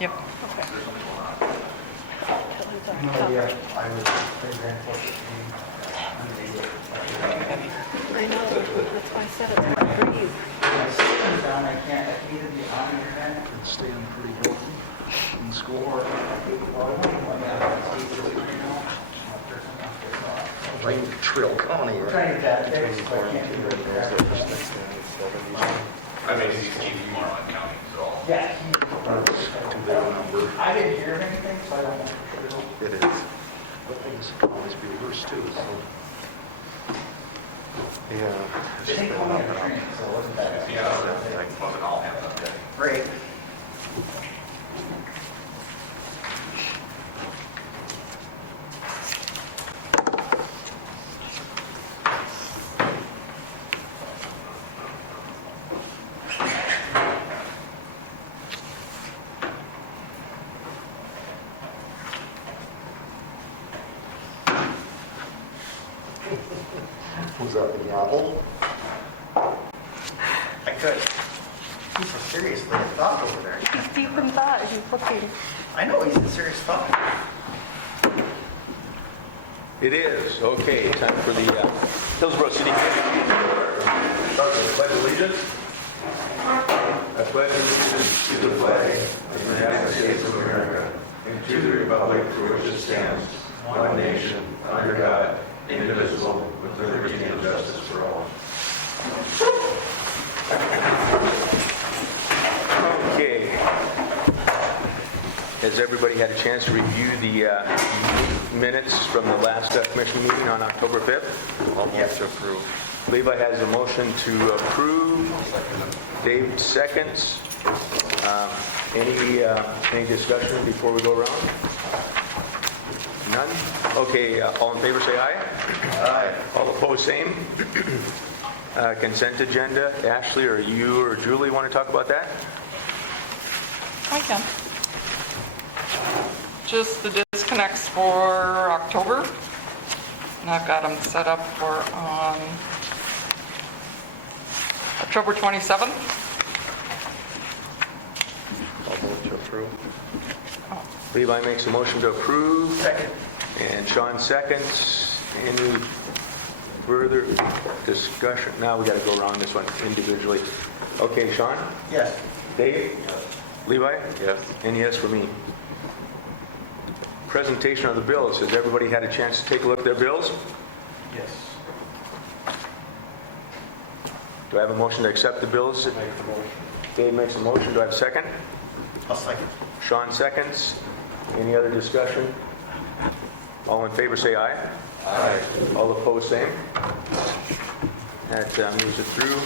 Yep. Okay. There's something going on. Yeah, I was grand portrait meeting. I know, that's why I said it's hard to breathe. My system's down, I can't, I can either be on the internet and staying pretty healthy in school or Rain Trill County. we're trying to get that fixed, but I can't do it there. I mean, Steve, you want on county, so. Yeah. Too big a number. I didn't hear of anything, so I don't know. It is. But things can always be worse too, so. Yeah. They didn't call me on the train, so it wasn't that. Yeah, like, wasn't all hands on deck. Great. Was that the gavel? I could. He's a seriously in thought over there. He's deep in thought, he's looking. I know he's in serious thought. It is. Okay, time for the Hillsborough City Council. Start with the Pledge of Allegiance. I pledge allegiance to the flag of the United States of America and to the republic for which it stands, one nation, under God, indivisible, with liberty and justice for all. Okay. Has everybody had a chance to review the minutes from the last commission meeting on October 5th? All motion to approve. Levi has a motion to approve. Dave seconds. Any discussion before we go around? None? Okay, all in favor say aye. Aye. All opposed, same. Consent agenda. Ashley or you or Julie want to talk about that? I can. Just the disconnects for October. And I've got them set up for on October 27th. All vote to approve. Levi makes a motion to approve. Second. And Sean seconds. Any further discussion? Now we got to go around this one individually. Okay, Sean? Yes. Dave? Levi? Yes. And yes for me. Presentation of the bills. Has everybody had a chance to take a look at their bills? Yes. Do I have a motion to accept the bills? Make the motion. Dave makes a motion. Do I have a second? I'll second. Sean seconds. Any other discussion? All in favor say aye. Aye. All opposed, same. That moves it through.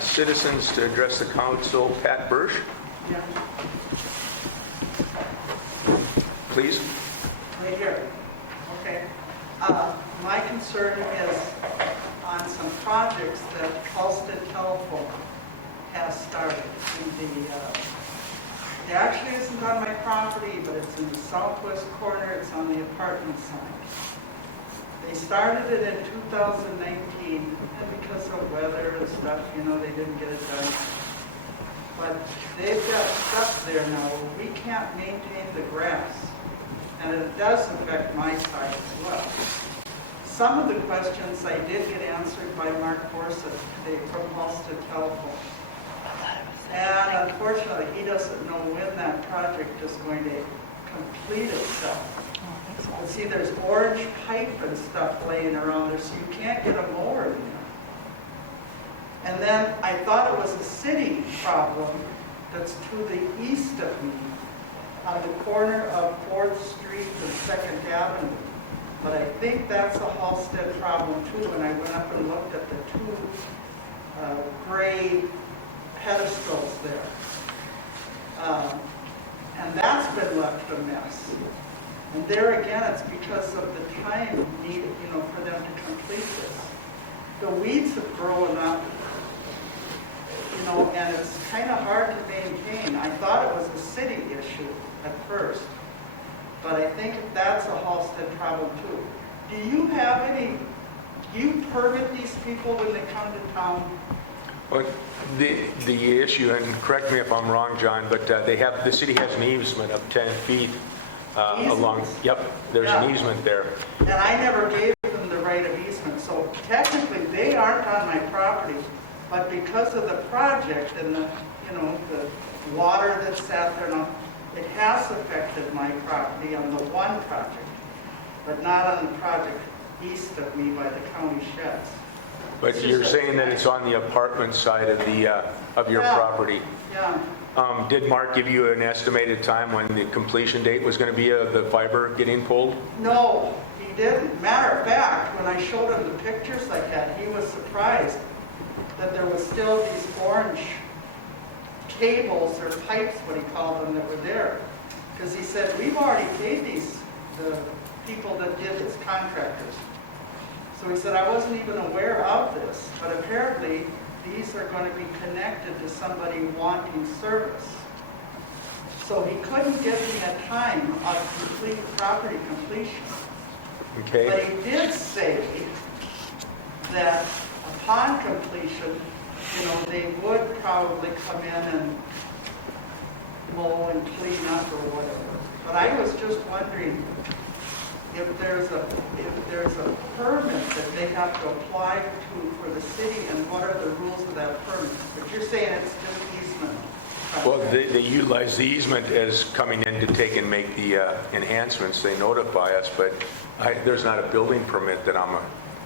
Citizens to address the council. Pat Bursch, Yeah, please. right here. Okay. My concern is on some projects that Halsted Telephone has started. It actually isn't on my property, but it's in the southwest corner. It's on the apartment side. They started it in 2019, and because of weather and stuff, they didn't get it done. But they've got stuff there now where we can't maintain the grass. And it does affect my side as well. Some of the questions I did get answered by Mark Forsett today from Halsted Telephone. And unfortunately, he doesn't know when that project is going to complete itself. But see, there's orange pipe and stuff laying around there, so you can't get a mower in there. And then I thought it was a city problem that's to the east of me, on the corner of 4th Street and 2nd Avenue. But I think that's a Halsted problem too, and I went up and looked at the two gray pedestals there. And that's been left a mess. And there again, it's because of the time needed, for them to complete this. The weeds have grown up, and it's kind of hard to maintain. I thought it was a city issue at first, but I think that's a Halsted problem too. Do you permit these people when they come to town? Well, the issue, and correct me if I'm wrong, John, but the city has an easement of 10 feet along. Easements? Yep, there's Yeah. an easement there. And I never gave them the right of easement, so technically they aren't on my property, but because of the project and the water that's sat there, and all, it has affected my property on the one project, but not on the project east of me by the county sheds. But It's you're just saying that it's on the apartment side of your Yeah. property. Yeah, Did Mark give you an estimated time when the completion date was going to be of the fiber getting pulled? no, he didn't. Matter of fact, when I showed him the pictures like that, he was surprised that there was still these orange cables or pipes, what he called them, that were there. Because he said, we've already paid the people that did this, contractors. So he said, I wasn't even aware of this, but apparently these are going to be connected to somebody wanting service. So he couldn't give me a time of complete property completion. But Okay. he did say that upon completion, they would probably come in and mow and clean up or whatever. But I was just wondering if there's a permit that they have to apply to for the city, and what are the rules of that permit? But you're saying it's just easement. Well, they utilize the easement as coming in to take and make the enhancements. They notify us, but there's not a building permit that I'm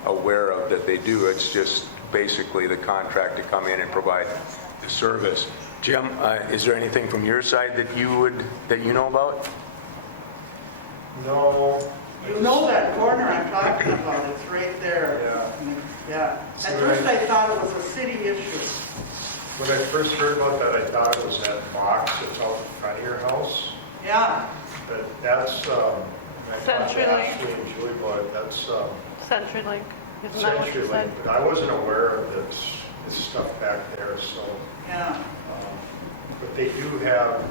aware of that they do. It's just basically the contract to come in and provide the service. Jim, is there anything from your side that you know about? No. You know that corner I'm talking about, it's right there. Yeah. At first I thought it was a city issue. When I first heard about that, I thought it was that box that's out in front of your house. Yeah, But that's, I talked to CenturyLink. Ashley and Julie about it, that's CenturyLink, isn't that what you said? CenturyLink. But I wasn't aware of this stuff back there, so, yeah. but they do have,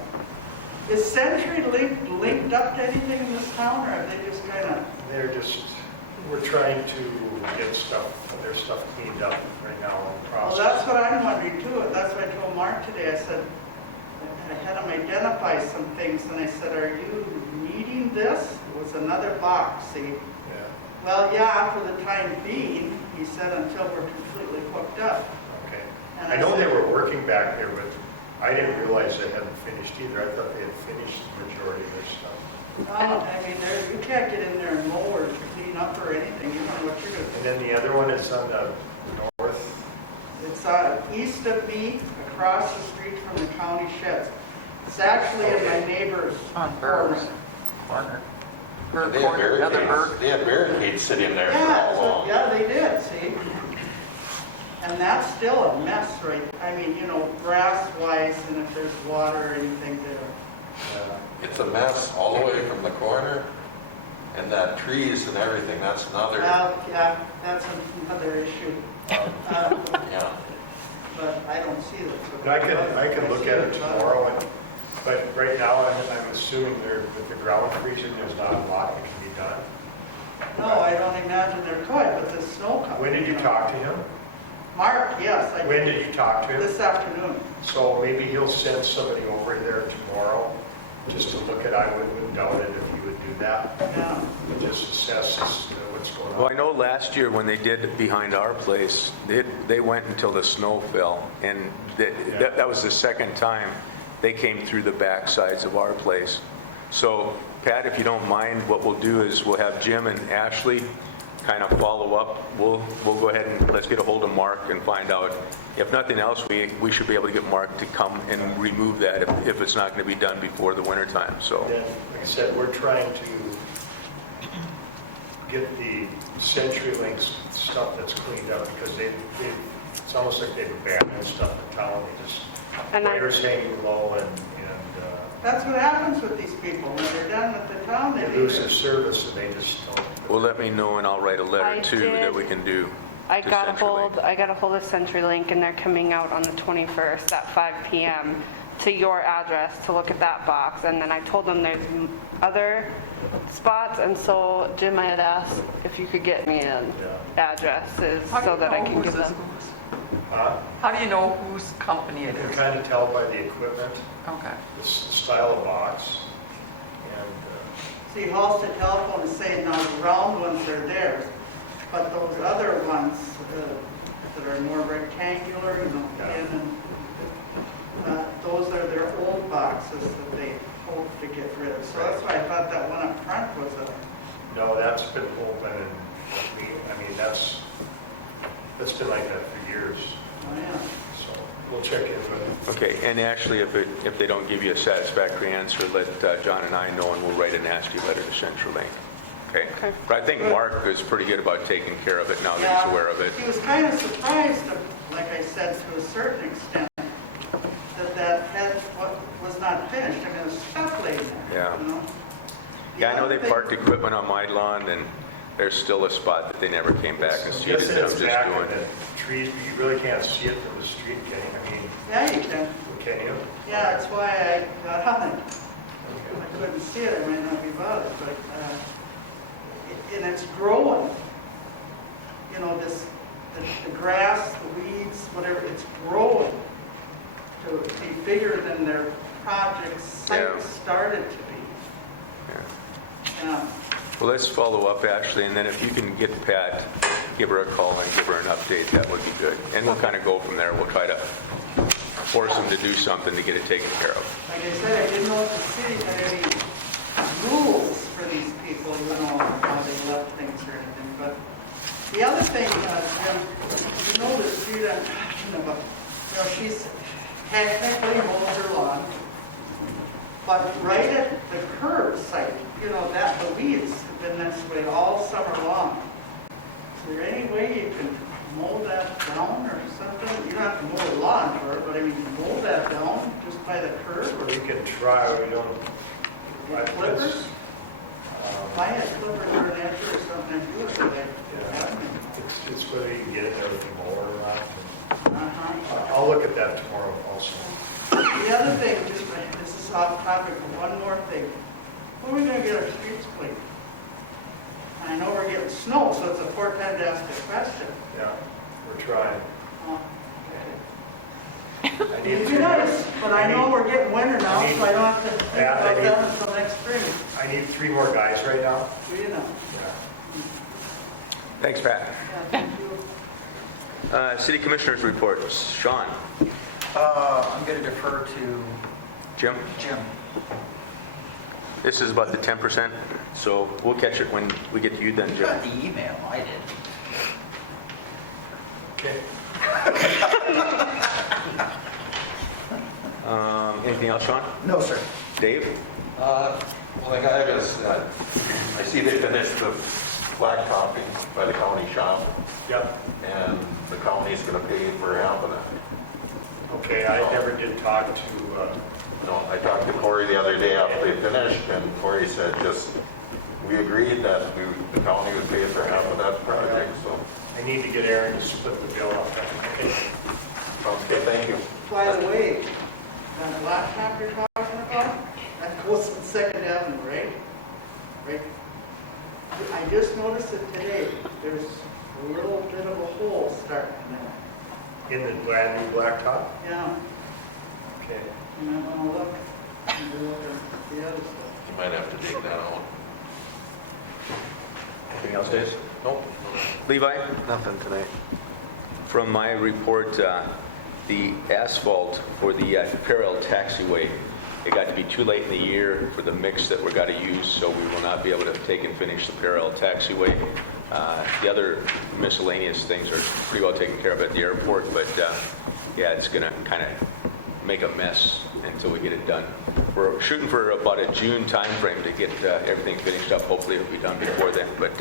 Is CenturyLink linked up to anything in this town, or are they just kind of, we're trying to get their stuff cleaned up right now in the well, process. that's what I'm wondering too. That's what I told Mark today. I said, I had him identify some things, and I said, are you needing this? It was another box, see? Yeah, Well, yeah, for the time being, he said, until we're completely hooked up. okay. And I know they said, were working back there, but I didn't realize they hadn't finished either. I thought they had finished the majority of their stuff. I mean, you can't get in there and mow or clean up or anything. You don't know what you're going to And do. then the other one is on the north. It's east of me, across the street from the county sheds. It's actually in my neighbor's On corner. Burr's corner. Burr They had corner, another Burr. barricades, they had barricades sitting there for Yeah, all so- along. yeah, they did, see? And that's still a mess, right? I mean, grass-wise, and if there's water or anything there. It's a mess all the way from the corner, and that trees and everything, that's another, Well, yeah, that's another issue. yeah. But I don't see it. so- And I can look at it tomorrow, but right now I'm assuming with the ground freezing, there's not a lot that can be done. No, I don't imagine there could, but the snow comes. When did you talk to him? Mark, yes, I When did. did you talk to him? This afternoon. So maybe he'll send somebody over there tomorrow just to look at, I wouldn't doubt it if he would do that, Yeah. and just assess what's going Well, on. I know last year when they did it behind our place, they went until the snow fell, and that was the second time they came through the back sides of our place. So, Pat, if you don't mind, what we'll do is we'll have Jim and Ashley kind of follow up. We'll go ahead and let's get a hold of Mark and find out. If nothing else, we should be able to get Mark to come and remove that if it's not going to be done before the winter time. So, Then, like I said, we're trying to get the CenturyLink stuff that's cleaned up, because it's almost like they've abandoned stuff in town. They just, And I- wires hanging low, and That's what happens with these people. When they're done with the town, they they lose leave their it. service, and they just don't. well, let me know and I'll write a letter I too did. that we can do. I to got a CenturyLink. hold of CenturyLink, and they're coming out on the 21st at 5 p.m. to your address to look at that box. And then I told them there's other spots, and so Jim, I had asked if you could get me an addresses so that I can give them. How do you know whose company it You can is? kind of tell by the equipment, Okay. the style of box, and See, Halsted Telephone is saying now the round ones are theirs, but those other ones that are more rectangular, you know, Yeah. and those are their old boxes that they hope to get rid of. So that's why I thought that one up front was no, that's been open, and I mean, that's been like that for years, oh yeah. so we'll check into it. Okay, and actually, if they don't give you a satisfactory answer, let John and I know, and we'll write a nasty letter to CenturyLink. Okay? Okay. But I think Mark is pretty good about taking care of it now that Yeah. he's aware of it. He was kind of surprised, like I said, to a certain extent, that head was not finished. I mean, there's stuff laid there, Yeah. you know? Yeah, I know they The other thing- parked equipment on my lawn, and there's still a spot that they never came back and I'm seeded guessing that I'm it's just back in doing. the trees, but you really can't see it from the street, can you? I mean, Yeah, you can. can you? Yeah, that's why I got on it. I couldn't see it, I might not be bothered, but, and it's growing. You know, the grass, the weeds, whatever, it's growing to be bigger than their project site Yeah. started to be. Yeah. Yeah. Well, let's follow up, Ashley, and then if you can get Pat, give her a call and give her an update, that would be good. And we'll kind of go from there. We'll try to force them to do something to get it taken care of. Like I said, I didn't know if the city had any rules for these people, you know, how they left things or anything. But the other thing, Jim, you know the street I'm talking about, you know, she's technically mows her lawn, but right at the curb site, you know, that the weeds have been this way all summer long. Is there any way you can mow that down or something? You don't have to mow the lawn for it, but I mean, mow that down just by the curb or We can try, we don't. get clippers? If I had clippers or an edge or something, I'd do it, but I haven't. It's whether you can get it there with the mower or not. Uh-huh. I'll look at that tomorrow also. The other thing, just, this is off topic, but one more thing. When are we gonna get our streets cleaned? I know we're getting snow, so it's a poor time to ask a question. Yeah, we're trying. Oh, I need It'd be three more- nice, but I know we're getting winter now, I need- so I don't have to think Yeah, I about need- that until next spring. I need 3 more guys right now. Do you know? Yeah. Thanks, Pat. Yeah, thank you. City Commissioners reports. Sean, I'm going to defer to Jim, Jim. this is about the 10%, so we'll catch it when we get to you then, You Jim. got the email, I did. Okay. Anything else, Sean? No, sir. Dave? Well, like I was, I see they finished the blacktopping by the county shop, Yep. and the county's gonna pay for half of that. Okay, I never did talk to, No, I talked to Corey the other day after they finished, and Corey said we agreed that the county would pay for half of that project, so. I need to get Aaron to split the bill up. Okay, thank you. By the way, that blacktop you're talking about, that goes on Second Avenue, right? Right? I just noticed it today, there's a little bit of a hole starting there. In the brand new blacktop? Yeah, Okay. you might want to look, and look at the other stuff. You might have to dig that out. Anything else, Dave? Nope. Levi? Nothing tonight. From my report, the asphalt for the parallel taxiway, it got to be too late in the year for the mix that we're got to use, so we will not be able to take and finish the parallel taxiway. The other miscellaneous things are pretty well taken care of at the airport, but yeah, it's going to kind of make a mess until we get it done. We're shooting for about a June timeframe to get everything finished up. Hopefully it'll be done before then, but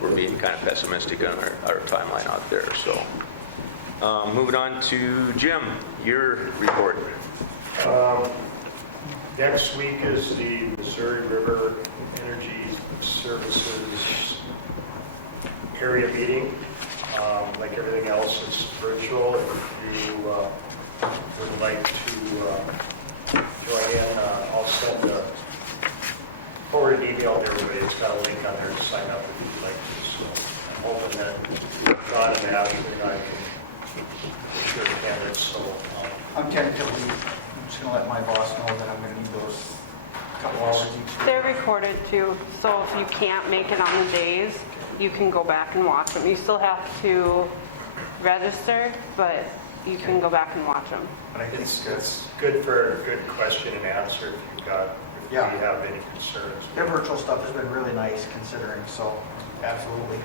we're being kind of pessimistic on our timeline out there. So moving on to Jim, your report. Next week is the Missouri River Energy Services area meeting. Like everything else, it's virtual. If you would like to join in, I'll send a forward email to everybody. It's got a link on there to sign up if you'd like to. So I'm hoping that John and Ashley and I can make sure the candidates, so, I'm tentatively, I'm just gonna let my boss know that I'm gonna need those couple hours each week. They're recorded too, so if you can't make it on the days, you can go back and watch them. You still have to register, but you can go back and watch them. But I think it's good for a good question and answer if you've got, if you Yeah. have any concerns. their virtual stuff has been really nice considering, so absolutely.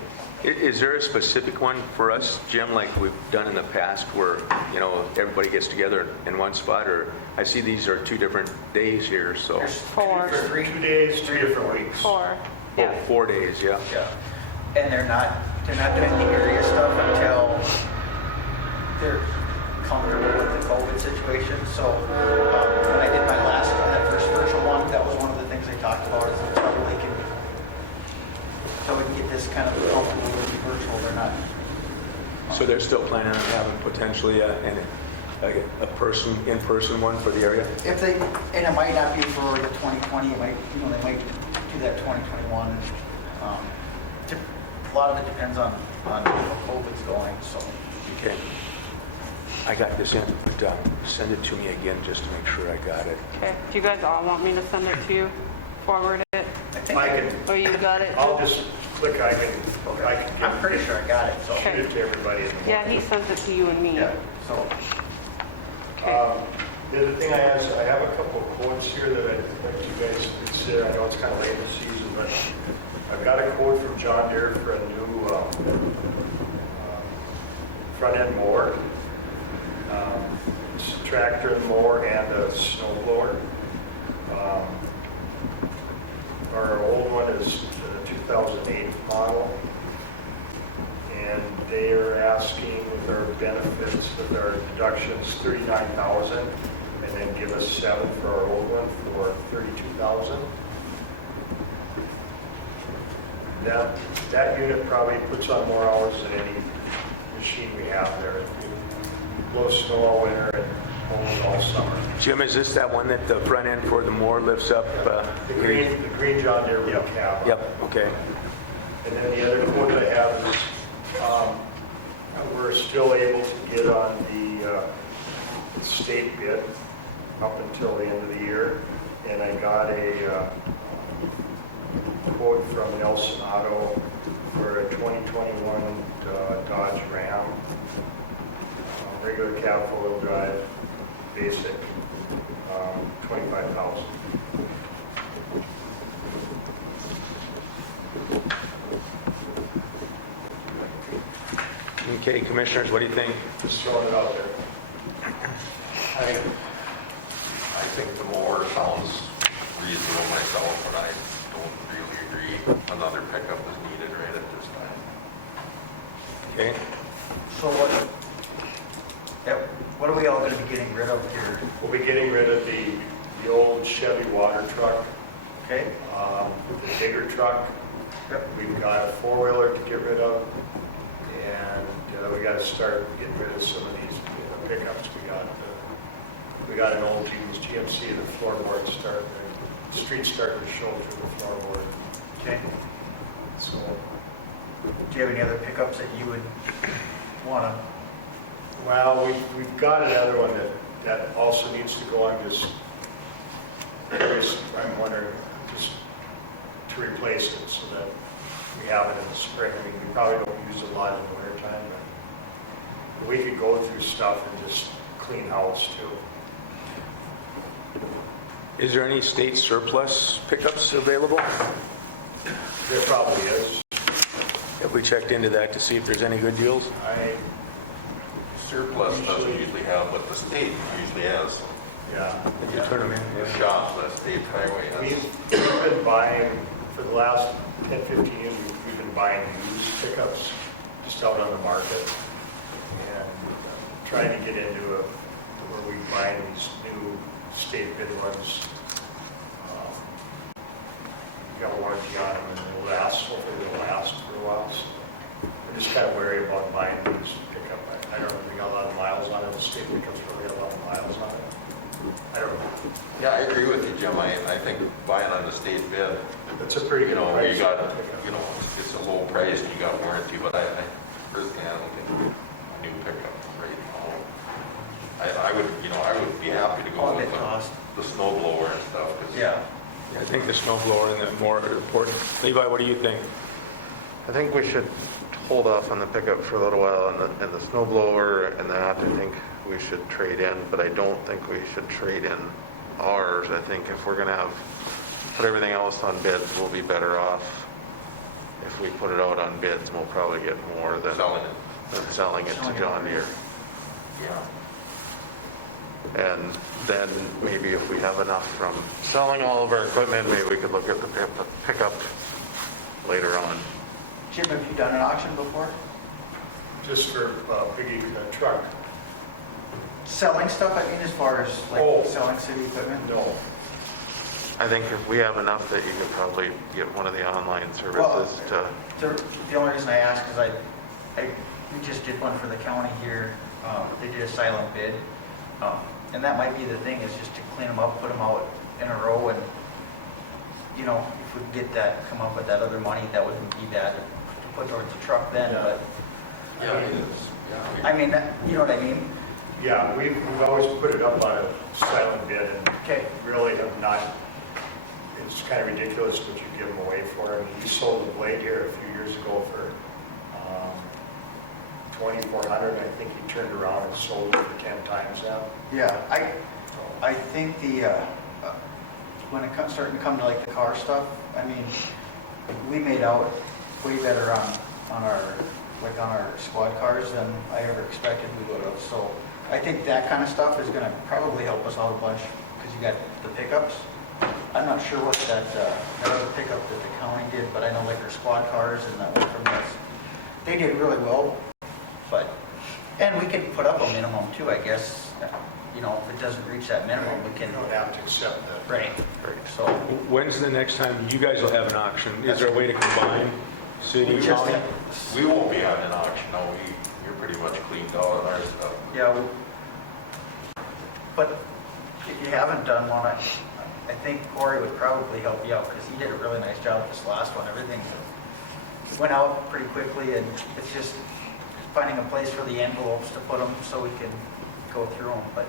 Is there a specific one for us, Jim, like we've done in the past where, you know, everybody gets together in one spot? Or I see these are 2 different days here, so. There's 4. 2 days, 3 different weeks. 4. Oh, Yeah. 4 days, yeah. Yeah. And they're not doing the area stuff until they're comfortable with the COVID situation. So when I did that first virtual one, that was one of the things they talked about is until we can get this kind of comfortable with the virtual, they're not. So they're still planning on having potentially a in-person one for the area? If they, and it might not be for the 2020, it might, they might do that 2021. A lot of it depends on how COVID's going, so. Okay. I got this in, but send it to me again just to make sure I got it. Okay. Do you guys all want me to send it to you? Forward it? I think, I can, Or you got it? I'll too? just click, I can I'm pretty sure I got it, so. shoot it to everybody in the morning. Yeah, he sent it to you and me. Yeah, so. The other thing I have a couple of quotes here that I'd like you guys to consider. I know it's kind of late in the season, but I've got a quote from John Deere for a new front end mower, tractor and mower, and a snow blower. Our old one is the 2008 model, and they are asking with our benefits, with our deductions, $39,000, and then give us 7 for our old one for $32,000. That unit probably puts on more hours than any machine we have there. Blow snow all winter and mow it all summer. Jim, is this that one that the front end for the mower lifts up? The green John Deere with the cab. Yep, okay. And then the other quote I have is, we're still able to get on the state bid up until the end of the year. And I got a quote from Nelson Auto for a 2021 Dodge Ram. Regular cab, four-wheel drive, basic, $25,000. Okay, commissioners, what do you think? Just throwing it out there. I think the mower sounds reasonable myself, but I don't really agree another pickup is needed right at this time. Okay, So what are we all going to be getting rid of here? We'll be getting rid of the old Chevy water truck, Okay? the bigger truck. We've got a four-wheeler to get rid of, and we got to start getting rid of some of these pickups. We got an old GMC, the floorboard the street's starting to show through the floorboard. Okay. So Do you have any other pickups that you would want to? well, we've got another one that also needs to go on just, I'm wondering, just to replace it so that we have it in the spring. I mean, we probably don't use it a lot in the winter time, but we could go through stuff and just clean house too. is there any state surplus pickups available? There probably is. Have we checked into that to see if there's any good deals? Surplus doesn't usually have, but the state usually has. Yeah. Did you turn them in? The shops, the state highway has. We've been buying, for the last 10, 15 years, we've been buying used pickups just out on the market and trying to get into where we buy these new state bid ones. Got a warranty on them and they'll last, hopefully they'll last for a while. So we're just kind of wary about buying these pickup. I don't know if we got a lot of miles on it. The state pickups probably got a lot of miles on it. I don't know. Yeah, I agree with you, Jim. I think buying on the state bid, That's a pretty good price. you got, it's a low price and you got warranty, but I personally, I don't think new pickup right now. I would, I would be happy to go All with it cost. the snow blower and stuff. 'cause Yeah. I think the snow blower and the more important. Levi, what do you think? I think we should hold off on the pickup for a little while and the snow blower and that, I think we should trade in, but I don't think we should trade in ours. I think if we're gonna put everything else on bids, we'll be better off. If we put it out on bids, we'll probably get more than selling it to John Deere. Yeah. And then maybe if we have enough from selling all of our equipment, maybe we could look at the pickup later on. Jim, have you done an auction before? Just for Piggy truck. Selling stuff, I mean, as far as Oh. like selling city equipment? No. I think if we have enough that you could probably get one of the online services to, The only reason I ask is we just did one for the county here. They did a silent bid. And that might be the thing, is just to clean them up, put them out in a row, and, if we could get that, come up with that other money, that wouldn't be bad to put towards the truck then, Yeah. but, Yeah, it is. Yeah. I mean, you know what I mean? Yeah, we've always put it up on a silent bid and Okay. really have not, it's kind of ridiculous what you give them away for. I mean, you sold a blade here a few years ago for $2,400. I think you turned around and sold it for 10 times that. Yeah, I think when it starting to come to like the car stuff, I mean, we made out way better on our squad cars than I ever expected we would have. So I think that kind of stuff is gonna probably help us out a bunch, because you got the pickups. I'm not sure what that other pickup that the county did, but I know like our squad cars and that one from this, they did really well. And we can put up a minimum too, I guess. If it doesn't reach that minimum, we You can. don't have to accept that. Right. So When's the next time you guys will have an auction? Is there a way to combine city, we just, county? We won't be on an auction, no, you're pretty much cleaned out on our stuff. yeah. But if you haven't done one, I think Corey would probably help you out, because he did a really nice job with this last one. Everything went out pretty quickly, and it's just finding a place for the envelopes to put them so we can go through them. But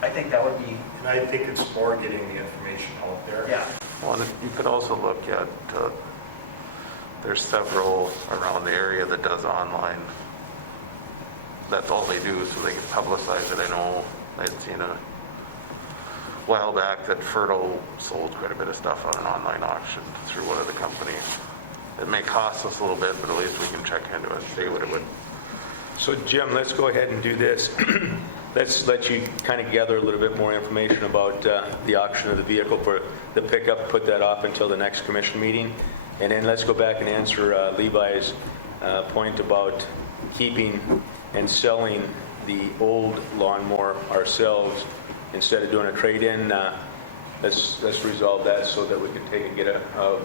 I think that would be, And I think it's more getting the information out there. yeah. well, you could also look at, there's several around the area that does online. That's all they do, so they can publicize it. I know I'd seen a while back that Fertile sold quite a bit of stuff on an online auction through one of the companies. It may cost us a little bit, but at least we can check into it, see what it would. So Jim, let's go ahead and do this. Let's let you kind of gather a little bit more information about the auction of the vehicle for the pickup, put that off until the next commission meeting. And then let's go back and answer Levi's point about keeping and selling the old lawnmower ourselves instead of doing a trade-in. Let's resolve that so that we can get a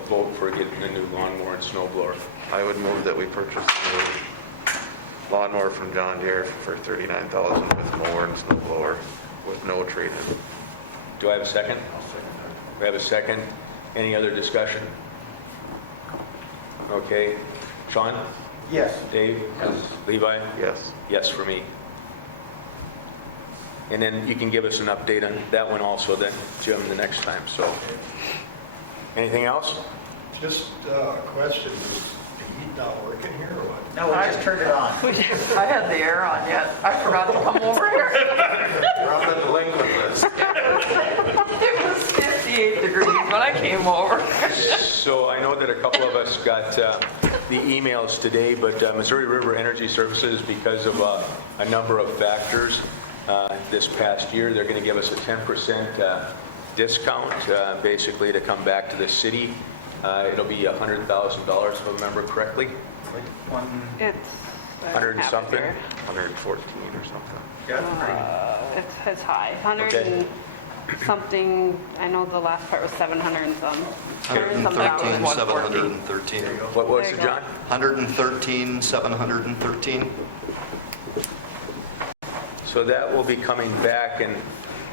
vote for getting a new lawnmower and snow blower. I would move that we purchase a new lawnmower from John Deere for $39,000 with mower and snow blower with no trade-in. Do I have a second? I'll second that. We have a second. Any other discussion? Okay. Sean? Yes. Dave? Yes. Levi? Yes. Yes for me. And then you can give us an update on that one also then, Jim, the next time, so. Anything else? Just a question, is the heat not working here or what? No, we just turned it on. I had the air on yet. I forgot to come over here. You're on the delinquent list. It was 58 degrees when I came over. So I know that a couple of us got the emails today, but Missouri River Energy Services, because of a number of factors this past year, they're going to give us a 10% discount, basically to come back to the city. It'll be $100,000 if I remember correctly. Like one, It's. 100 and something? 114 or something. yeah, It's high, 100 Okay. and something, I know the last part was 700 and some. 113, 713. What was There it, you go. John? 113, 713. So that will be coming back, and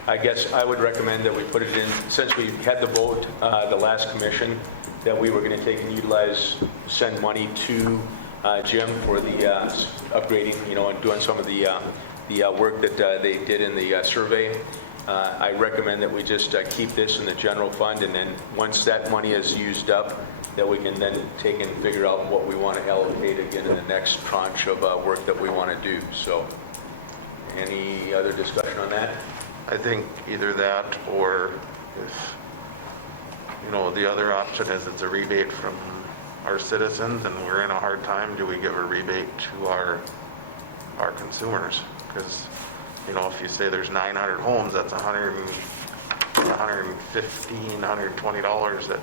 I guess I would recommend that we put it in, since we had the vote, the last commission, that we were going to take and utilize, send money to Jim, for the upgrading, and doing some of the work that they did in the survey. I recommend that we just keep this in the general fund, and then once that money is used up, that we can then take and figure out what we want to allocate again in the next tranche of work that we want to do. So, any other discussion on that? I think either that, or if, the other option is it's a rebate from our citizens and we're in a hard time, do we give a rebate to our consumers? Because, if you say there's 900 homes, that's $115, $120 that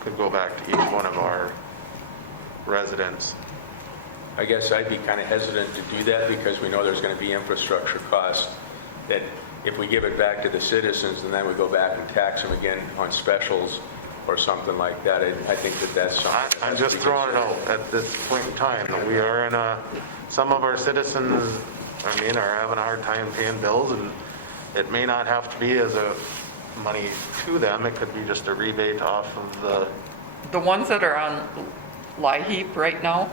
could go back to each one of our residents. I guess I'd be kind of hesitant to do that because we know there's going to be infrastructure costs that if we give it back to the citizens and then we go back and tax them again on specials or something like that, I think that's something. I'm just throwing it out at this point in time. We are in some of our citizens, are having a hard time paying bills, and it may not have to be as a money to them. It could be just a rebate off of The ones that are on LIHEAP right now,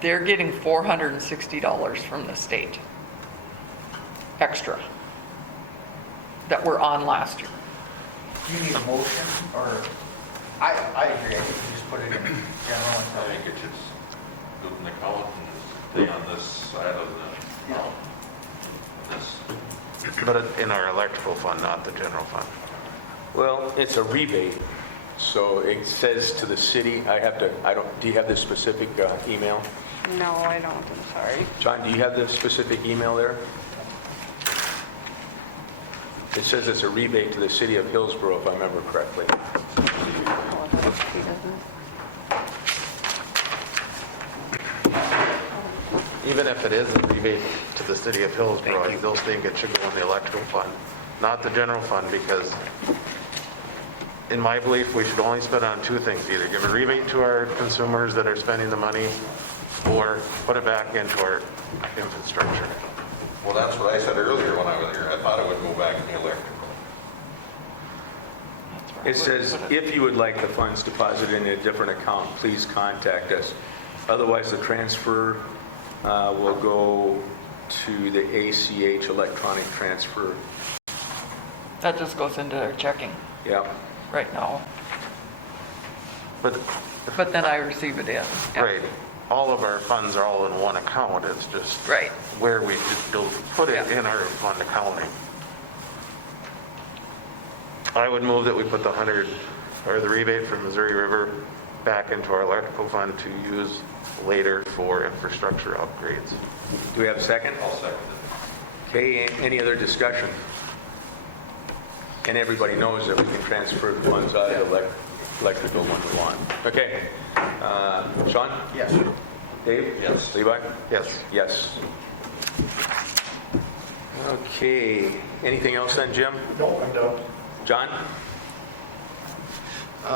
they're getting $460 from the state. Extra. That were on last year. Do you need a motion, or, I agree, I think we just put it in general I until. think it should go in the account and stay on this side of this. but in our electrical fund, not the general fund. Well, it's a rebate, so it says to the city, do you have the specific email? No, I don't, I'm sorry. John, do you have the specific email there? It says it's a rebate to the city of Hillsborough, if I remember correctly. Oh, that's- he doesn't. Even if it is a rebate to the city of Hillsborough, I still think it should go in the electrical fund, not the general fund, because in my belief, we should only spend on two things: either give a rebate to our consumers that are spending the money, or put it back into our infrastructure. Well, that's what I said earlier when I was here. I thought it would go back in the electrical. That's where I It would says, put it. if you would like the funds deposited in a different account, please contact us. Otherwise, the transfer will go to the ACH electronic transfer. That just goes into their checking Yeah. right now. But, But then I receive it in. Yeah. right, all of our funds are all in one account. It's just Right. where we put it Yeah. in our fund accounting. I would move that we put the rebate from Missouri River back into our electrical fund to use later for infrastructure upgrades. Do we have a second? I'll second it. Okay, any other discussion? And everybody knows that we can transfer the funds out of the electrical when we want. Okay. Sean? Yes. Dave? Yes. Levi? Yes. Yes. Okay, anything else then, Jim? No, I'm done. John?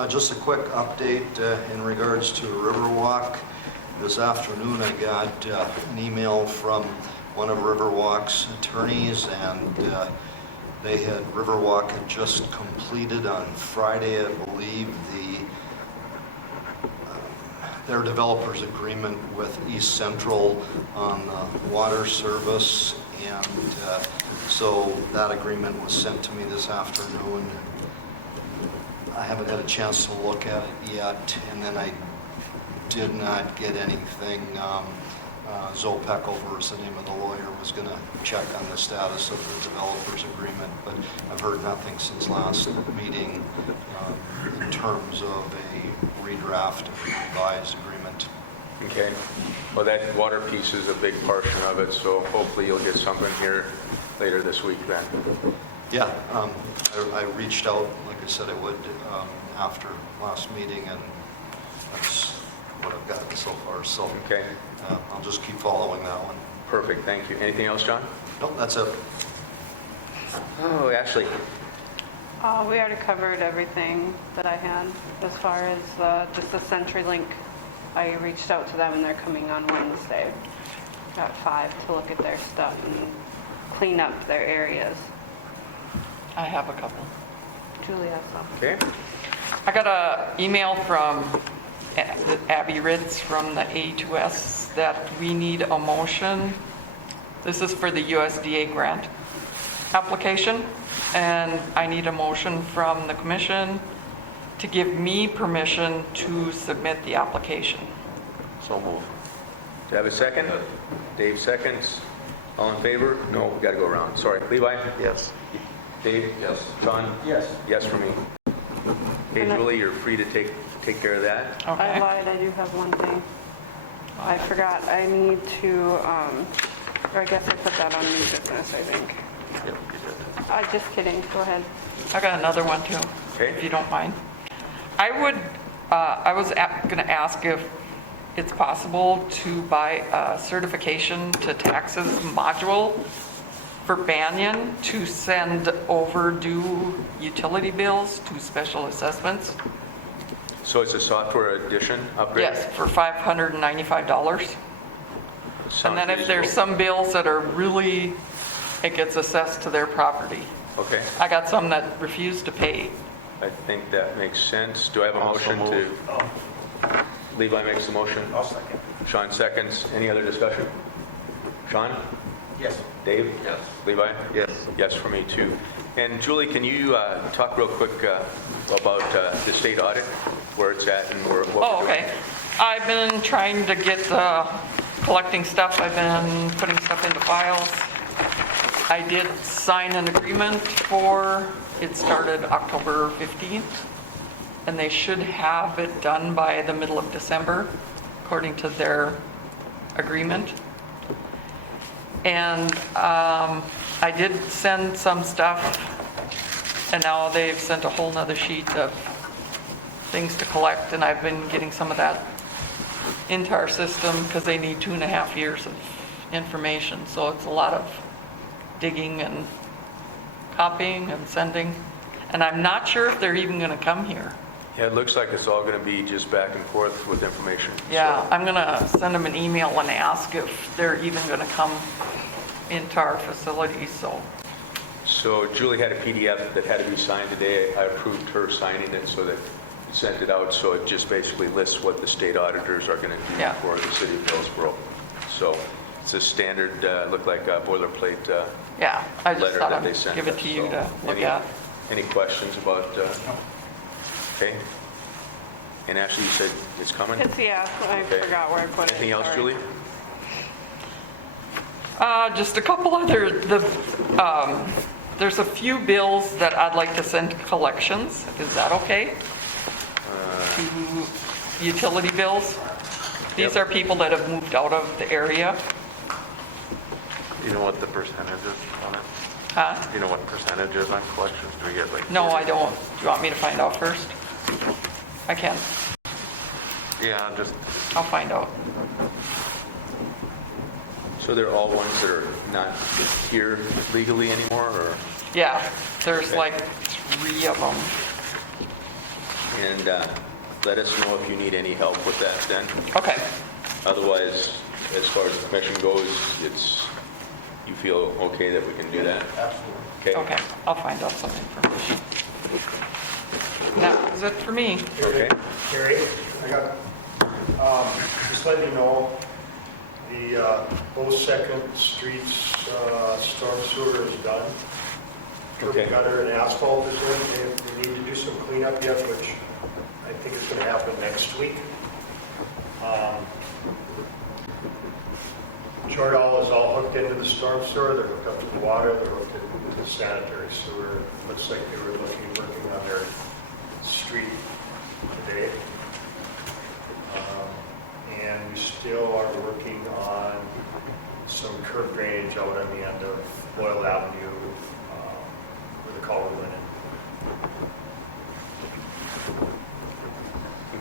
Just a quick update in regards to Riverwalk. This afternoon, I got an email from one of Riverwalk's attorneys, and Riverwalk had just completed on Friday, I believe, their developer's agreement with East Central on the water service, and so that agreement was sent to me this afternoon. I haven't had a chance to look at it yet, and then I did not get anything. Zoe Peckover is the name of the lawyer, was going to check on the status of the developer's agreement, but I've heard nothing since last meeting in terms of a redraft of the revised agreement. Okay. Well, that water piece is a big portion of it, so hopefully you'll get something here later this week then. Yeah, I reached out, like I said I would, after last meeting, and that's what I've gotten so far, so Okay, I'll just keep following that one. perfect, thank you. Anything else, John? Nope, that's it. Oh, Ashley. We already covered everything that I had as far as just the CenturyLink. I reached out to them, and they're coming on Wednesday at 5 to look at their stuff and clean up their areas. I have a couple. Julie has some. Okay. I got an email from Abby Ritz from the A2S that we need a motion. This is for the USDA grant application, and I need a motion from the commission to give me permission to submit the application. So move. Do I have a second? Dave seconds. All in favor? No, we got to go around. Sorry. Levi? Yes. Dave? Yes. Sean? Yes. Yes for me. Hey, Julie, you're free to take care of that. I Okay. lied, I do have one thing. I forgot, I need to, or I guess I put that on new business, I think. Yep, you did. Just kidding, go ahead. I got another one too, Okay. if you don't mind. I was going to ask if it's possible to buy a certification to taxes module for Banyan to send overdue utility bills to special assessments. So it's a software addition upgrade? Yes, for $595. Sounds And then if there's reasonable. some bills that are really, it gets assessed to their property. Okay, I got some that refuse to pay. I think that makes sense. Do I have a Also motion to? Levi makes the motion. I'll second. Sean seconds. Any other discussion? Sean? Yes. Dave? Yes. Levi? Yes. Yes for me too. And Julie, can you talk real quick about the state audit, where it's at and what we're Oh, doing? okay. I've been trying to get, collecting stuff. I've been putting stuff into files. I did sign an agreement it started October 15th, and they should have it done by the middle of December, according to their agreement. And I did send some stuff, and now they've sent a whole nother sheet of things to collect, and I've been getting some of that into our system because they need 2.5 years of information. So it's a lot of digging and copying and sending. And I'm not sure if they're even going to come here. Yeah, it looks like it's all going to be just back and forth with information. Yeah, So- I'm going to send them an email and ask if they're even going to come into our facility, so. So Julie had a PDF that had to be signed today. I approved her signing it so that we sent it out. So it just basically lists what the state auditors are going to do Yeah. for the city of Hillsborough. So it's a standard, look like a boilerplate Yeah, I just letter thought that they I'd sent give it us. to you So to look at. Any questions about, okay? And Ashley, you said it's coming? Yeah, I Okay. forgot where I put it. Anything else, sorry. Julie? Just a couple other, there's a few bills that I'd like to send to collections. Is that okay? To utility bills. These Yep. are people that have moved out of the area. You know what the percentage is on it? Huh? You know what percentage is on collections? Do we get like? No, I don't. Do you want me to find out first? I can. Yeah, just, I'll find out. So they're all ones that are not here legally anymore, or? Yeah, there's Okay. like 3 of them. And let us know if you need any help with that then. Okay. Otherwise, as far as the commission goes, you feel okay that we can do that? Absolutely. Okay, I'll find out some information. That was it for me. Okay. Gary, I got, just letting you know, both Second Streets storm sewer is done. Curb Okay. gutter and asphalt is in. They need to do some cleanup yet, which I think is going to happen next week. Jordan is all hooked into the storm sewer. They're hooked up to the water. They're hooked into the sanitary sewer. Looks like they were working on their street today. And we still are working on some curb drainage out on the end of Boyle Avenue where the culvert went in.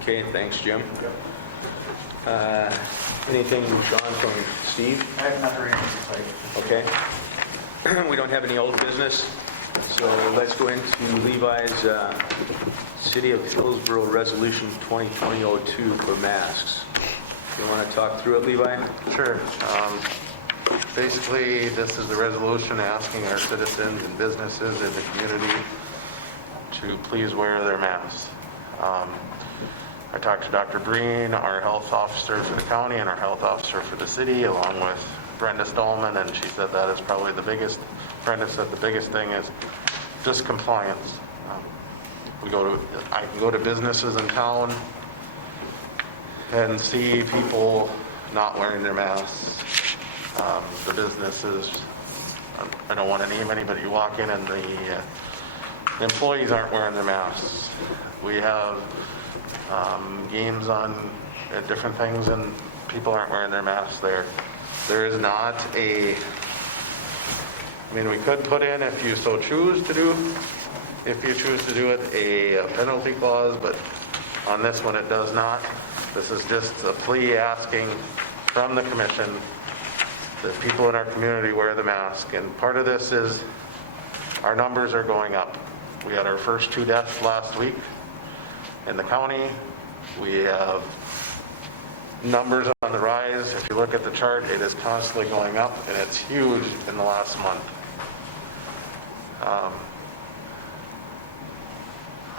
Okay, thanks, Jim. Yep. Anything, Sean, from Steve? I have not heard anything. Okay. We don't have any old business, so let's go into Levi's City of Hillsborough Resolution 2020-02 for masks. You want to talk through it, Levi? sure. Basically, this is the resolution asking our citizens and businesses in the community to please wear their masks. I talked to Dr. Breen, our health officer for the county and our health officer for the city, along with Brenda Stallman, and she said that is probably the biggest, Brenda said the biggest thing is just compliance. I can go to businesses in town and see people not wearing their masks. The businesses, I don't want to name anybody, you walk in and the employees aren't wearing their masks. We have games on different things and people aren't wearing their masks there. There is not a, I mean, we could put in, if you so choose to do, if you choose to do it, a penalty clause, but on this one it does not. This is just a plea asking from the commission that people in our community wear the mask. And part of this is our numbers are going up. We had our first 2 deaths last week in the county. We have numbers on the rise. If you look at the chart, it is constantly going up, and it's huge in the last month. I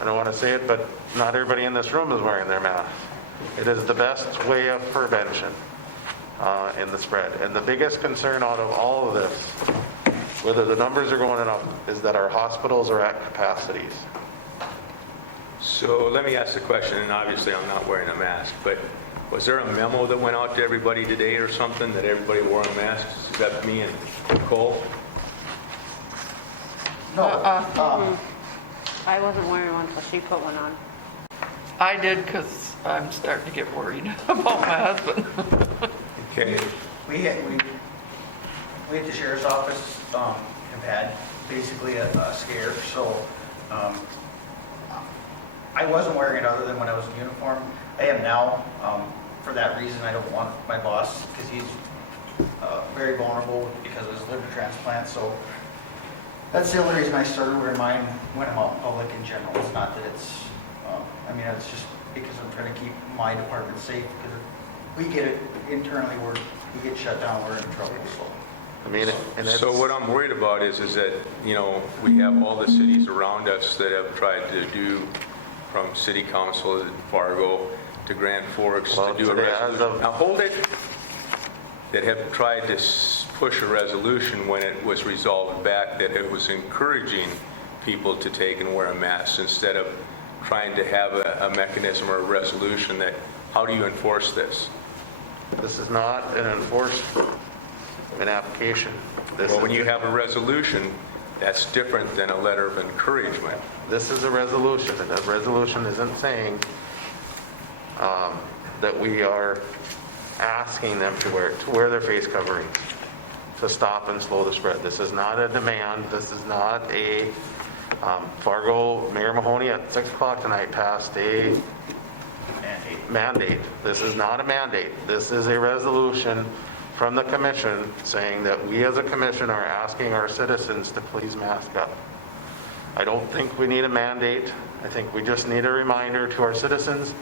don't want to say it, but not everybody in this room is wearing their mask. It is the best way of prevention in the spread. And the biggest concern out of all of this, whether the numbers are going up, is that our hospitals are at capacities. So let me ask the question, and obviously I'm not wearing a mask, but was there a memo that went out to everybody today or something that everybody wore a mask? Is that me and Cole? I wasn't wearing one, so she put one on. I did because I'm starting to get worried about my husband. Okay. We at the sheriff's office have had basically a scare, so I wasn't wearing it other than when I was in uniform. I am now. For that reason, I don't want my boss, because he's very vulnerable because of his liver transplant, so that's the only reason I started wearing mine when I'm out in public in general. It's not that it's, it's just because I'm trying to keep my department safe, because if we get it internally, we get shut down, we're in trouble, so. I mean, and it's, So what I'm worried about is that, you know, we have all the cities around us that have tried to do, from city council to Fargo to Grand Forks, Well, to do a today, as resolution. of- Now hold it. That have tried to push a resolution when it was resolved back that it was encouraging people to take and wear a mask instead of trying to have a mechanism or a resolution that, how do you enforce this? this is not an application. This Well, is- when you have a resolution, that's different than a letter of encouragement. This is a resolution, and that resolution isn't saying that we are asking them to wear their face coverings to stop and slow the spread. This is not a demand. This is not a Fargo, Mayor Mahoney at 6 o'clock tonight passed a mandate. This is not a mandate. This is a resolution from the commission saying that we as a commission are asking our citizens to please mask up. I don't think we need a mandate. I think we just need a reminder to our citizens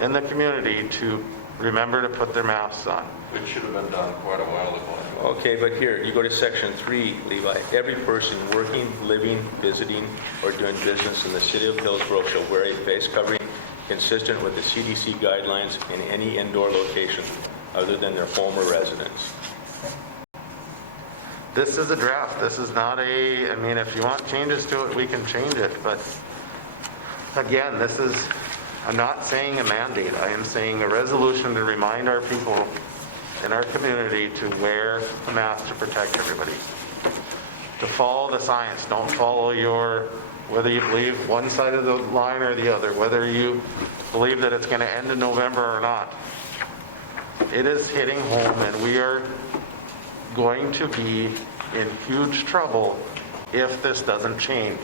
in the community to remember to put their masks on. It should have been done quite a while ago. Okay, but here, you go to section 3, Levi. Every person working, living, visiting, or doing business in the city of Hillsborough shall wear a face covering consistent with the CDC guidelines in any indoor location other than their home or residence. This is a draft. This is not a, I mean, if you want changes to it, we can change it. But again, this is, I'm not saying a mandate. I am saying a resolution to remind our people in our community to wear a mask to protect everybody. To follow the science. Don't follow whether you believe one side of the line or the other, whether you believe that it's going to end in November or not. It is hitting home, and we are going to be in huge trouble if this doesn't change.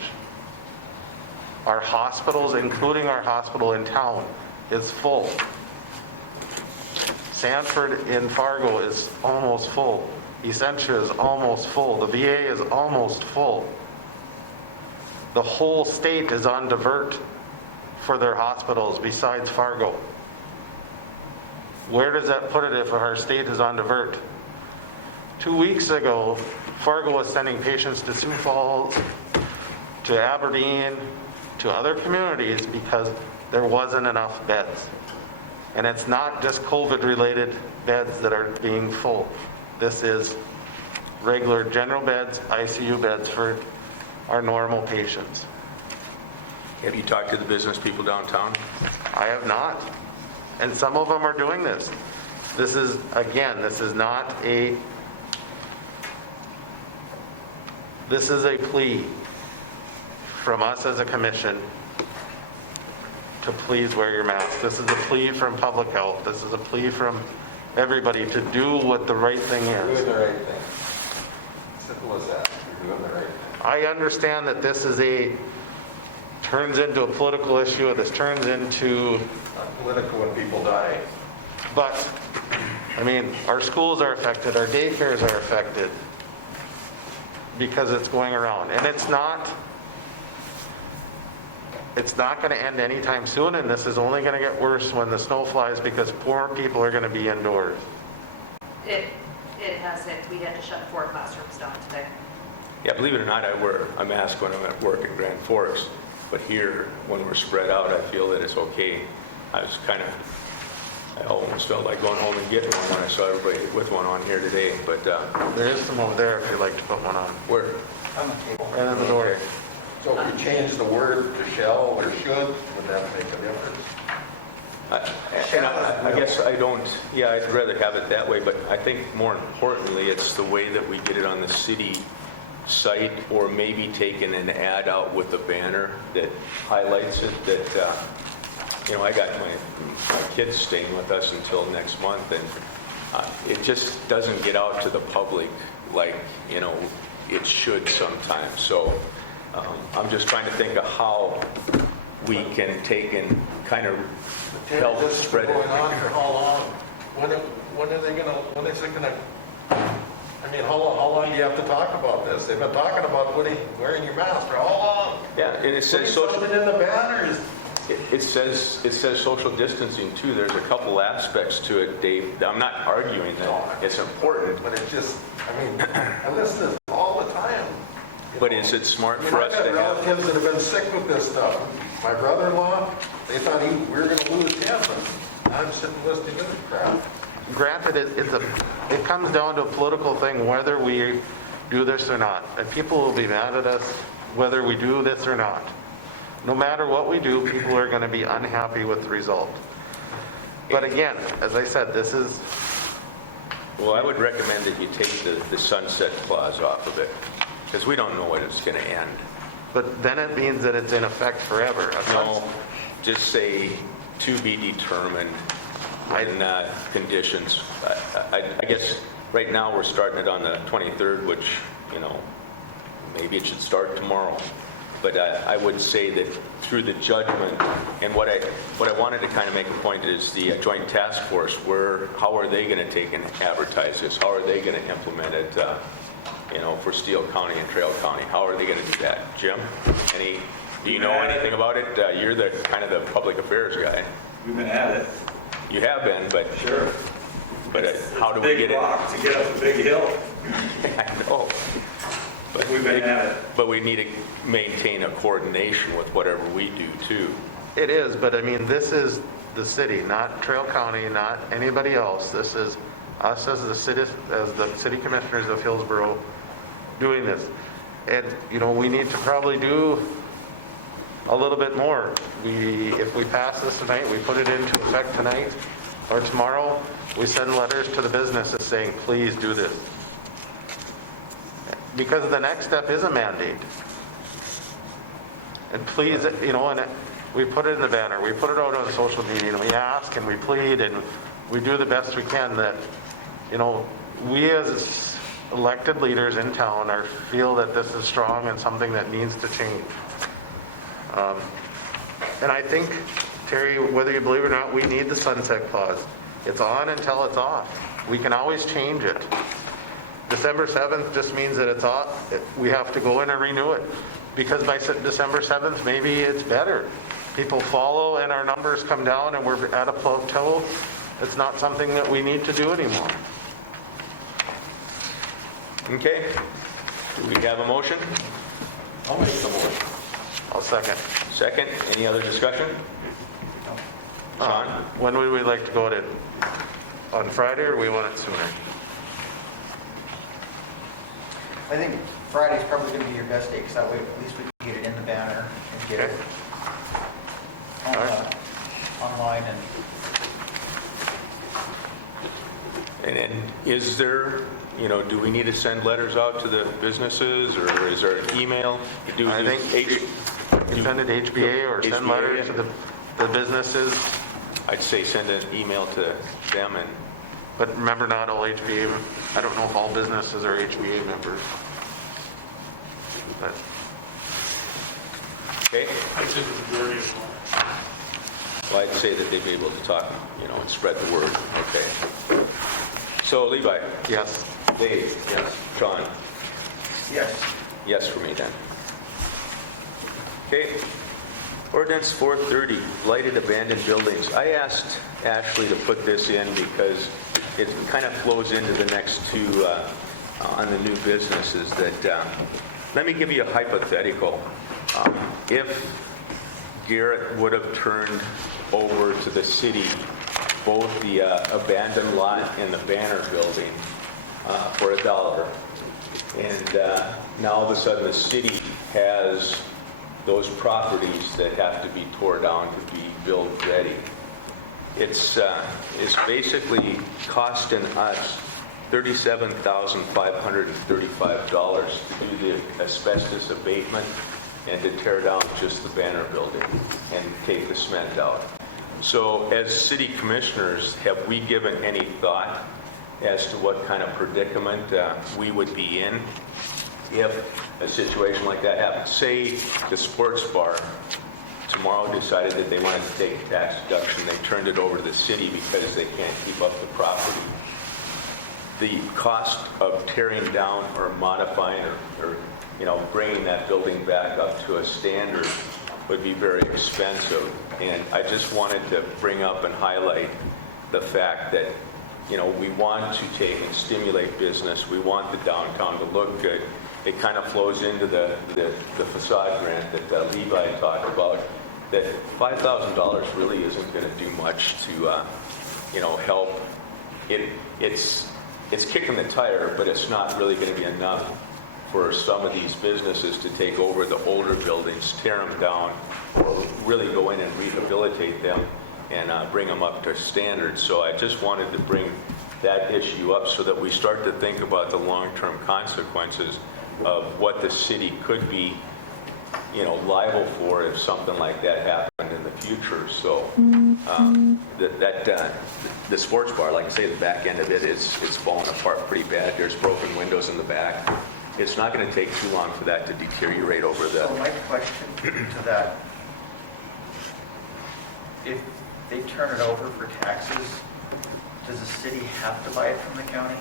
Our hospitals, including our hospital in town, is full. Sanford in Fargo is almost full. Essentia is almost full. The VA is almost full. The whole state is on divert for their hospitals besides Fargo. Where does that put it if our state is on divert? 2 weeks ago, Fargo was sending patients to Sioux Falls, to Aberdeen, to other communities because there wasn't enough beds. And it's not just COVID-related beds that are being full. This is regular general beds, ICU beds for our normal patients. Have you talked to the business people downtown? I have not. And some of them are doing this. This is, again, this is a plea from us as a commission to please wear your mask. This is a plea from public health. This is a plea from everybody to do what the right thing You're is. doing the right thing. Simple as that. You're doing the right thing. I understand that this is turns into a political issue, this turns into, Not political when people die. but, I mean, our schools are affected, our daycares are affected because it's going around. And it's not going to end anytime soon, and this is only going to get worse when the snow flies because poor people are going to be indoors. It has hit. We had to shut 4 classrooms down today. Yeah, believe it or not, I wear a mask when I'm at work in Grand Forks, but here, when we're spread out, I feel that it's okay. I almost felt like going home and getting one when I saw everybody with one on here today, but There is some over there if you'd like to put one on. where? On the table. Right in the door. So if we change the word to shall or should, would that make a difference? I guess I don't, yeah, I'd rather have it that way, but I think more importantly, it's the way that we get it on the city site, or maybe taking an ad out with a banner that highlights it, that, I got my kids staying with us until next month, and it just doesn't get out to the public like, it should sometimes. So I'm just trying to think of how we can take and kind of help This has spread been it. going on for how long? When is it gonna, I mean, how long do you have to talk about this? They've been talking about wearing your mask for how long? Yeah, and it says Put social. something in the banners. It says social distancing too. There's a couple aspects to it, Dave. I'm not arguing that it's important, But it's just, I listen to this all the time. but is it smart for us I've to got have? relatives that have been sick with this stuff. My brother-in-law, they thought we were gonna lose him, and I'm sitting listening to this crap. Granted, it comes down to a political thing, whether we do this or not. And people will be mad at us whether we do this or not. No matter what we do, people are going to be unhappy with the result. But again, as I said, this is, Well, I would recommend that you take the sunset clause off of it, because we don't know when it's going to end. but then it means that it's in effect forever. No, just say to be determined in conditions. I guess right now we're starting it on the 23rd, which, maybe it should start tomorrow. But I would say that through the judgment, and what I wanted to kind of make a point is the joint task force, how are they going to take and advertise this? How are they going to implement it, for Steele County and Trail County? How are they going to do that? Jim, do you know anything about it? You're the kind of the public affairs guy. We've been at it. You have been, but Sure. but how do we get Big it? rock to get up a big hill. I know. But We've been at it. But we need to maintain a coordination with whatever we do too. It is, but I mean, this is the city, not Trail County, not anybody else. This is us as the city commissioners of Hillsborough doing this. And, we need to probably do a little bit more. If we pass this tonight, we put it into effect tonight or tomorrow, we send letters to the businesses saying, please do this. Because the next step is a mandate. And please, and we put it in the banner, we put it out on social media, and we ask and we plead and we do the best we can that, we as elected leaders in town feel that this is strong and something that needs to change. And I think, Terry, whether you believe it or not, we need the sunset clause. It's on until it's off. We can always change it. December 7th just means that it's off. We have to go in and renew it. Because by December 7th, maybe it's better. People follow and our numbers come down and we're at a plateau. It's not something that we need to do anymore. Okay. Do we have a motion? I'll make the motion. I'll second. Second, any other discussion? Sean? When would we like to go to, on Friday, or we want it sooner? I think Friday's probably going to be your best day, because that way at least we can get it in the banner and get it online and... And then is there, do we need to send letters out to the businesses, or is there an email? I think send it to HBA or send letters to the businesses. I'd say send an email to them, But remember, not all HBA, I don't know if all businesses are HBA members. But okay? I'd say the majority of them. Well, I'd say that they'd be able to talk, and spread the word. Okay. So Levi? yes. Dave? Yes. Sean? Yes. Yes for me then. Okay. Ordinance 430, blighted abandoned buildings. I asked Ashley to put this in because it kind of flows into the next two on the new businesses that, let me give you a hypothetical. If Garrett would have turned over to the city both the abandoned lot and the banner building for $1, and now all of a sudden the city has those properties that have to be tore down to be build ready. It's basically costing us $37,535 to do the asbestos abatement and to tear down just the banner building and take the cement out. So as city commissioners, have we given any thought as to what kind of predicament we would be in if a situation like that happens? Say the sports bar tomorrow decided that they wanted to take a tax deduction, they turned it over to the city because they can't keep up the property. The cost of tearing down or modifying or bringing that building back up to a standard would be very expensive. And I just wanted to bring up and highlight the fact that, we want to take and stimulate business. We want the downtown to look good. It kind of flows into the facade grant that Levi talked about, that $5,000 really isn't going to do much to, help. It's kicking the tire, but it's not really going to be enough for some of these businesses to take over the older buildings, tear them down, or really go in and rehabilitate them and bring them up to standards. So I just wanted to bring that issue up so that we start to think about the long-term consequences of what the city could be, liable for if something like that happened in the future. So the sports bar, like I say, the back end of it it's falling apart pretty bad. There's broken windows in the back. It's not going to take too long for that to deteriorate over the... So my question to that, if they turn it over for taxes, does the city have to buy it from the county?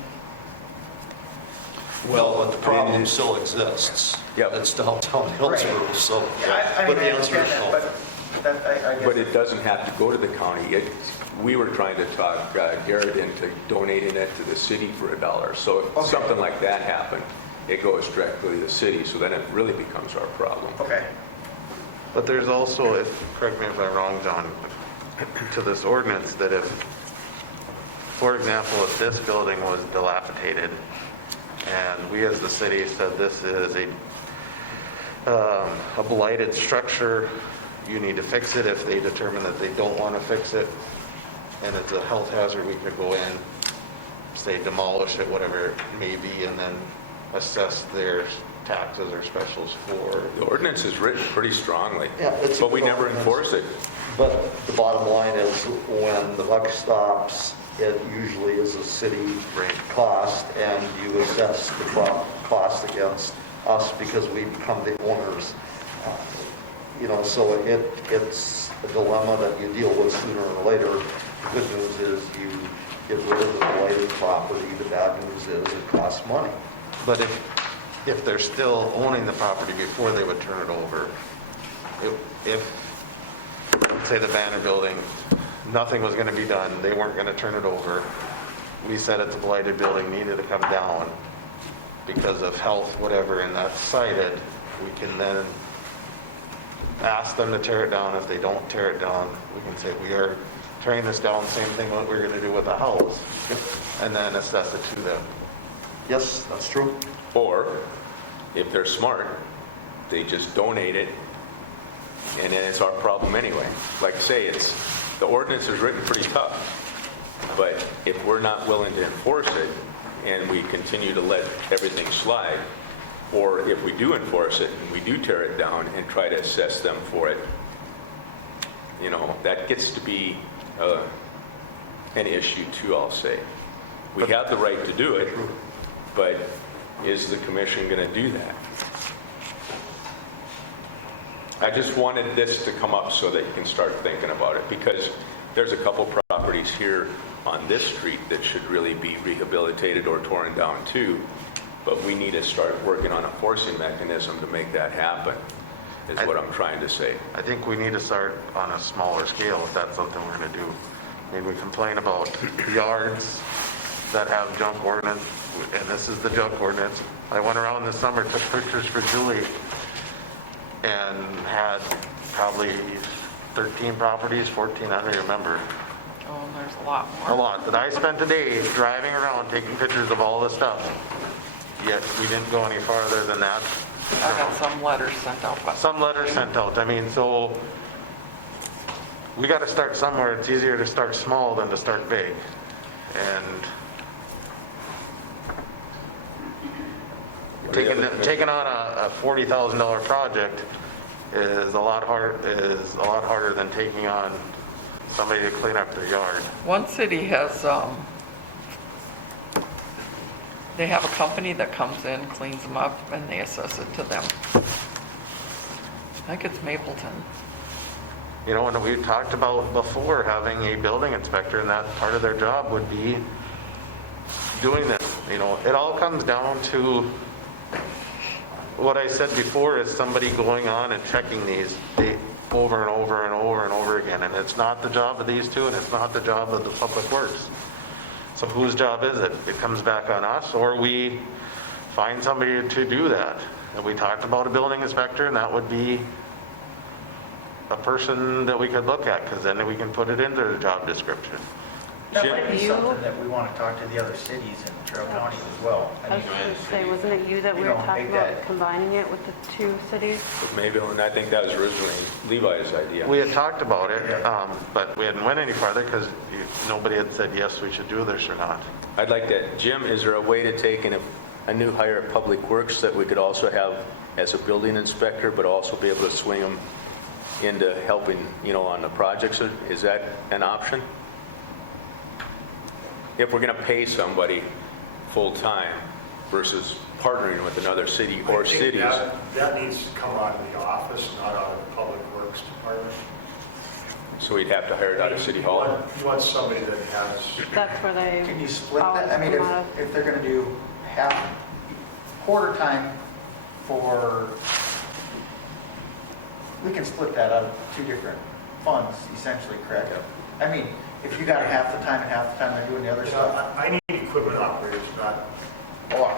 Well, but the problem still exists. Yep. It's downtown Hillsborough, so. Yeah, I but the I answer understand is no. that, but I guess... But it doesn't have to go to the county. We were trying to talk Garrett into donating it to the city for $1. So if Okay. something like that happened, it goes directly to the city. So then it really becomes our problem. Okay. But there's also, correct me if I'm wrong, John, to this ordinance, that if, for example, if this building was dilapidated and we as the city said this is a blighted structure, you need to fix it. If they determine that they don't want to fix it and it's a health hazard, we could go in, say demolish it, whatever it may be, and then assess their taxes or specials for... The ordinance is written pretty strongly, Yeah, it's a but we good never ordinance. enforce it. But the bottom line is, when the buck stops, it usually is a city cost, and you assess the cost against us because we become the owners. So it's a dilemma that you deal with sooner or later. The good news is you get rid of the blighted property. The bad news is it costs money. But if they're still owning the property before they would turn it over, if say the banner building, nothing was going to be done, they weren't going to turn it over, we said it's a blighted building, needed to come down because of health, whatever, and that's cited, we can then ask them to tear it down. If they don't tear it down, we can say, we are tearing this down, same thing what we're gonna do with the house, and then assess it to them. Yes, that's true. Or, if they're smart, they just donate it, and then it's our problem anyway. Like I say, the ordinance is written pretty tough, but if we're not willing to enforce it, and we continue to let everything slide, or if we do enforce it, and we do tear it down and try to assess them for it, that gets to be an issue too, I'll say. We have the right to do it, but is the commission going to do that? I just wanted this to come up so that you can start thinking about it, because there's a couple properties here on this street that should really be rehabilitated or torn down too, but we need to start working on a forcing mechanism to make that happen, is what I'm trying to say. I think we need to start on a smaller scale if that's something we're gonna do. I mean, we complain about yards that have junk ordinance, and this is the junk ordinance. I went around this summer, took pictures for Julie, and had probably 13 properties, 14, I don't remember. Oh, and there's a lot more. A lot, that I spent a day driving around taking pictures of all this stuff. Yet we didn't go any farther than that. I got some letters sent out. But Some letters sent out. I mean, so we got to start somewhere. It's easier to start small than to start big. And taking on a $40,000 project is a lot harder than taking on somebody to clean up their yard. one city has, they have a company that comes in, cleans them up, and they assess it to them. I think it's Mapleton. You know, and we talked about before having a building inspector, and that part of their job would be doing this. You know, it all comes down to what I said before, is somebody going on and checking these over and over and over and over again. And it's not the job of these two, and it's not the job of the Public Works. So whose job is it? It comes back on us, or we find somebody to do that. And we talked about a building inspector, and that would be a person that we could look at, because then we can put it into the job description. That might be something that we want to talk to the other cities in Carroll County as well. I was going to say, wasn't it you that we You were know, talking make about that- combining it with the two cities? But maybe, and I think that was originally Levi's idea. We had talked about it, but we hadn't went any farther because nobody had said, yes, we should do this or not. I'd like that. Jim, is there a way to take in a new hire of Public Works that we could also have as a building inspector, but also be able to swing them into helping, on the projects? Is that an option? If we're going to pay somebody full-time versus partnering with another city or I think cities. That needs to come out of the office, not out of the Public Works Department. So we'd have to hire it out of City Hall? You want somebody that has, That's where they. Can you split that? I mean, if they're going to do quarter time we can split that out of two different funds, essentially, correct? I mean, if you got half the time and half the time they're doing the other stuff. I need equipment operators, not, Oh,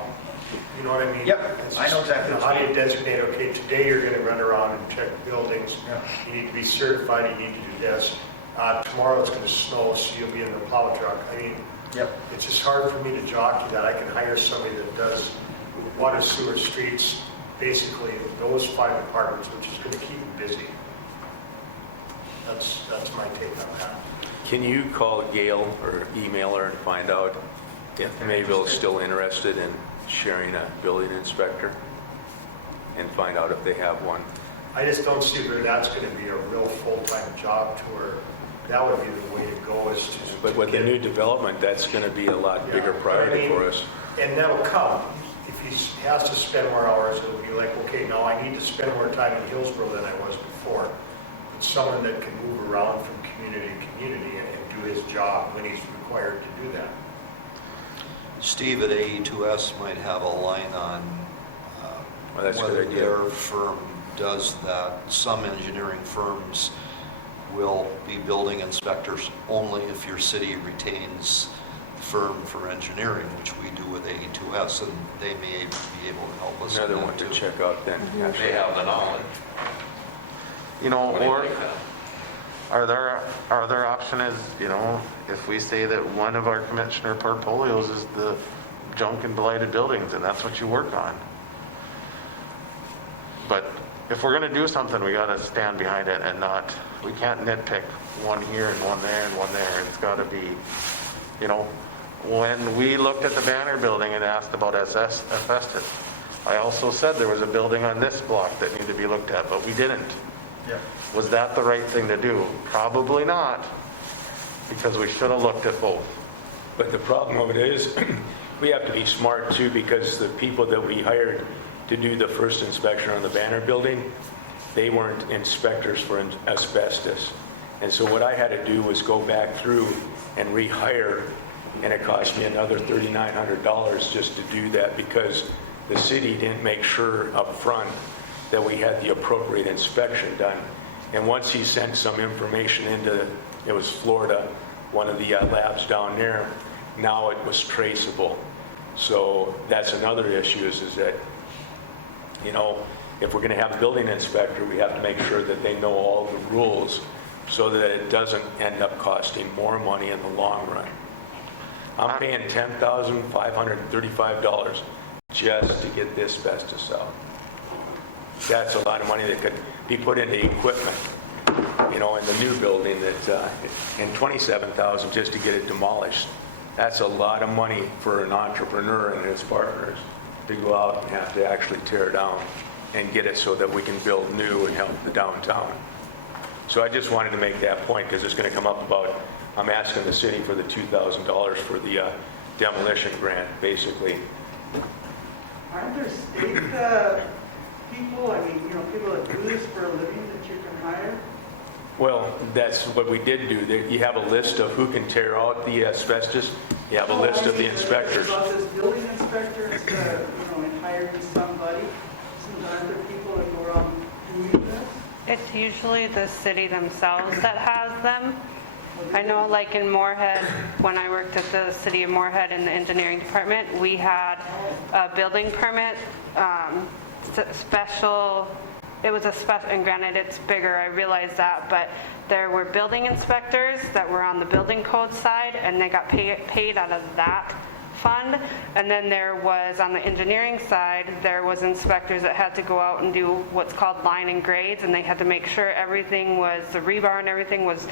you know what I mean? Yep, It's I know exactly just, what how you do you designate, okay, today you're going to run around and check buildings. Yeah. You need to be certified, you need to do this. Tomorrow it's going to snow, so you'll be in the plow truck. I mean, yep. it's just hard for me to jockey that. I can hire somebody that does water, sewer, streets, basically those 5 departments, which is going to keep them busy. That's my take on that. Can you call Gail or email her and find out if Mayville's still interested in sharing a building inspector? And find out if they have one? I just don't see where that's going to be a real full-time job to where that would be the way to go is to. But with the get- new development, that's going to be a lot bigger Yeah, priority I mean, for us. And that'll come. If he has to spend more hours, it'll be like, okay, now I need to spend more time in Hillsborough than I was before. It's someone that can move around from community to community and do his job when he's required to do that. Steve at AE2S might have a line on Well, that's a good whether idea. their firm does that. Some engineering firms will be building inspectors only if your city retains the firm for engineering, which we do with AE2S, and they may be able to help us. Another in that one to too. check out then. They have the knowledge. You know, What do you or think? our other option is, you know, if we say that one of our commissioner portfolios is the junk and blighted buildings, and that's what you work on. But if we're gonna do something, we gotta stand behind it and not, we can't nitpick one here and one there and one there. It's gotta be, you know, when we looked at the Banner building and asked about asbestos, I also said there was a building on this block that needed to be looked at, but we didn't. Yeah. Was that the right thing to do? Probably not, because we should have looked at both. But the problem of it is, we have to be smart too, because the people that we hired to do the first inspection on the Banner building, they weren't inspectors for asbestos. And so what I had to do was go back through and rehire, and it cost me another $3,900 just to do that, because the city didn't make sure up front that we had the appropriate inspection done. And once he sent some information into, it was Florida, one of the labs down there, now it was traceable. So that's another issue is that, you know, if we're going to have a building inspector, we have to make sure that they know all the rules so that it doesn't end up costing more money in the long run. I'm paying $10,535 just to get this asbestos out. That's a lot of money that could be put into equipment, you know, in the new building that, and $27,000 just to get it demolished. That's a lot of money for an entrepreneur and his partners to go out and have to actually tear down and get it so that we can build new and help the downtown. So I just wanted to make that point because it's going to come up about, I'm asking the city for the $2,000 for the demolition grant, basically. Aren't there state people, I mean, you know, people that do this for a living that you can hire? Well, that's what we did do. You have a list of who can tear out the asbestos. You have a list of the inspectors. About this building inspector, instead of, you know, hiring somebody, aren't there people that go around doing this? It's usually the city themselves that has them. I know like in Moorhead, when I worked at the city of Moorhead in the engineering department, we had a building permit, special, it was a special, and granted it's bigger, I realize that, but there were building inspectors that were on the building code side and they got paid out of that fund. And then there was, on the engineering side, there was inspectors that had to go out and do what's called line and grades, and they had to make sure everything was, the rebar and everything was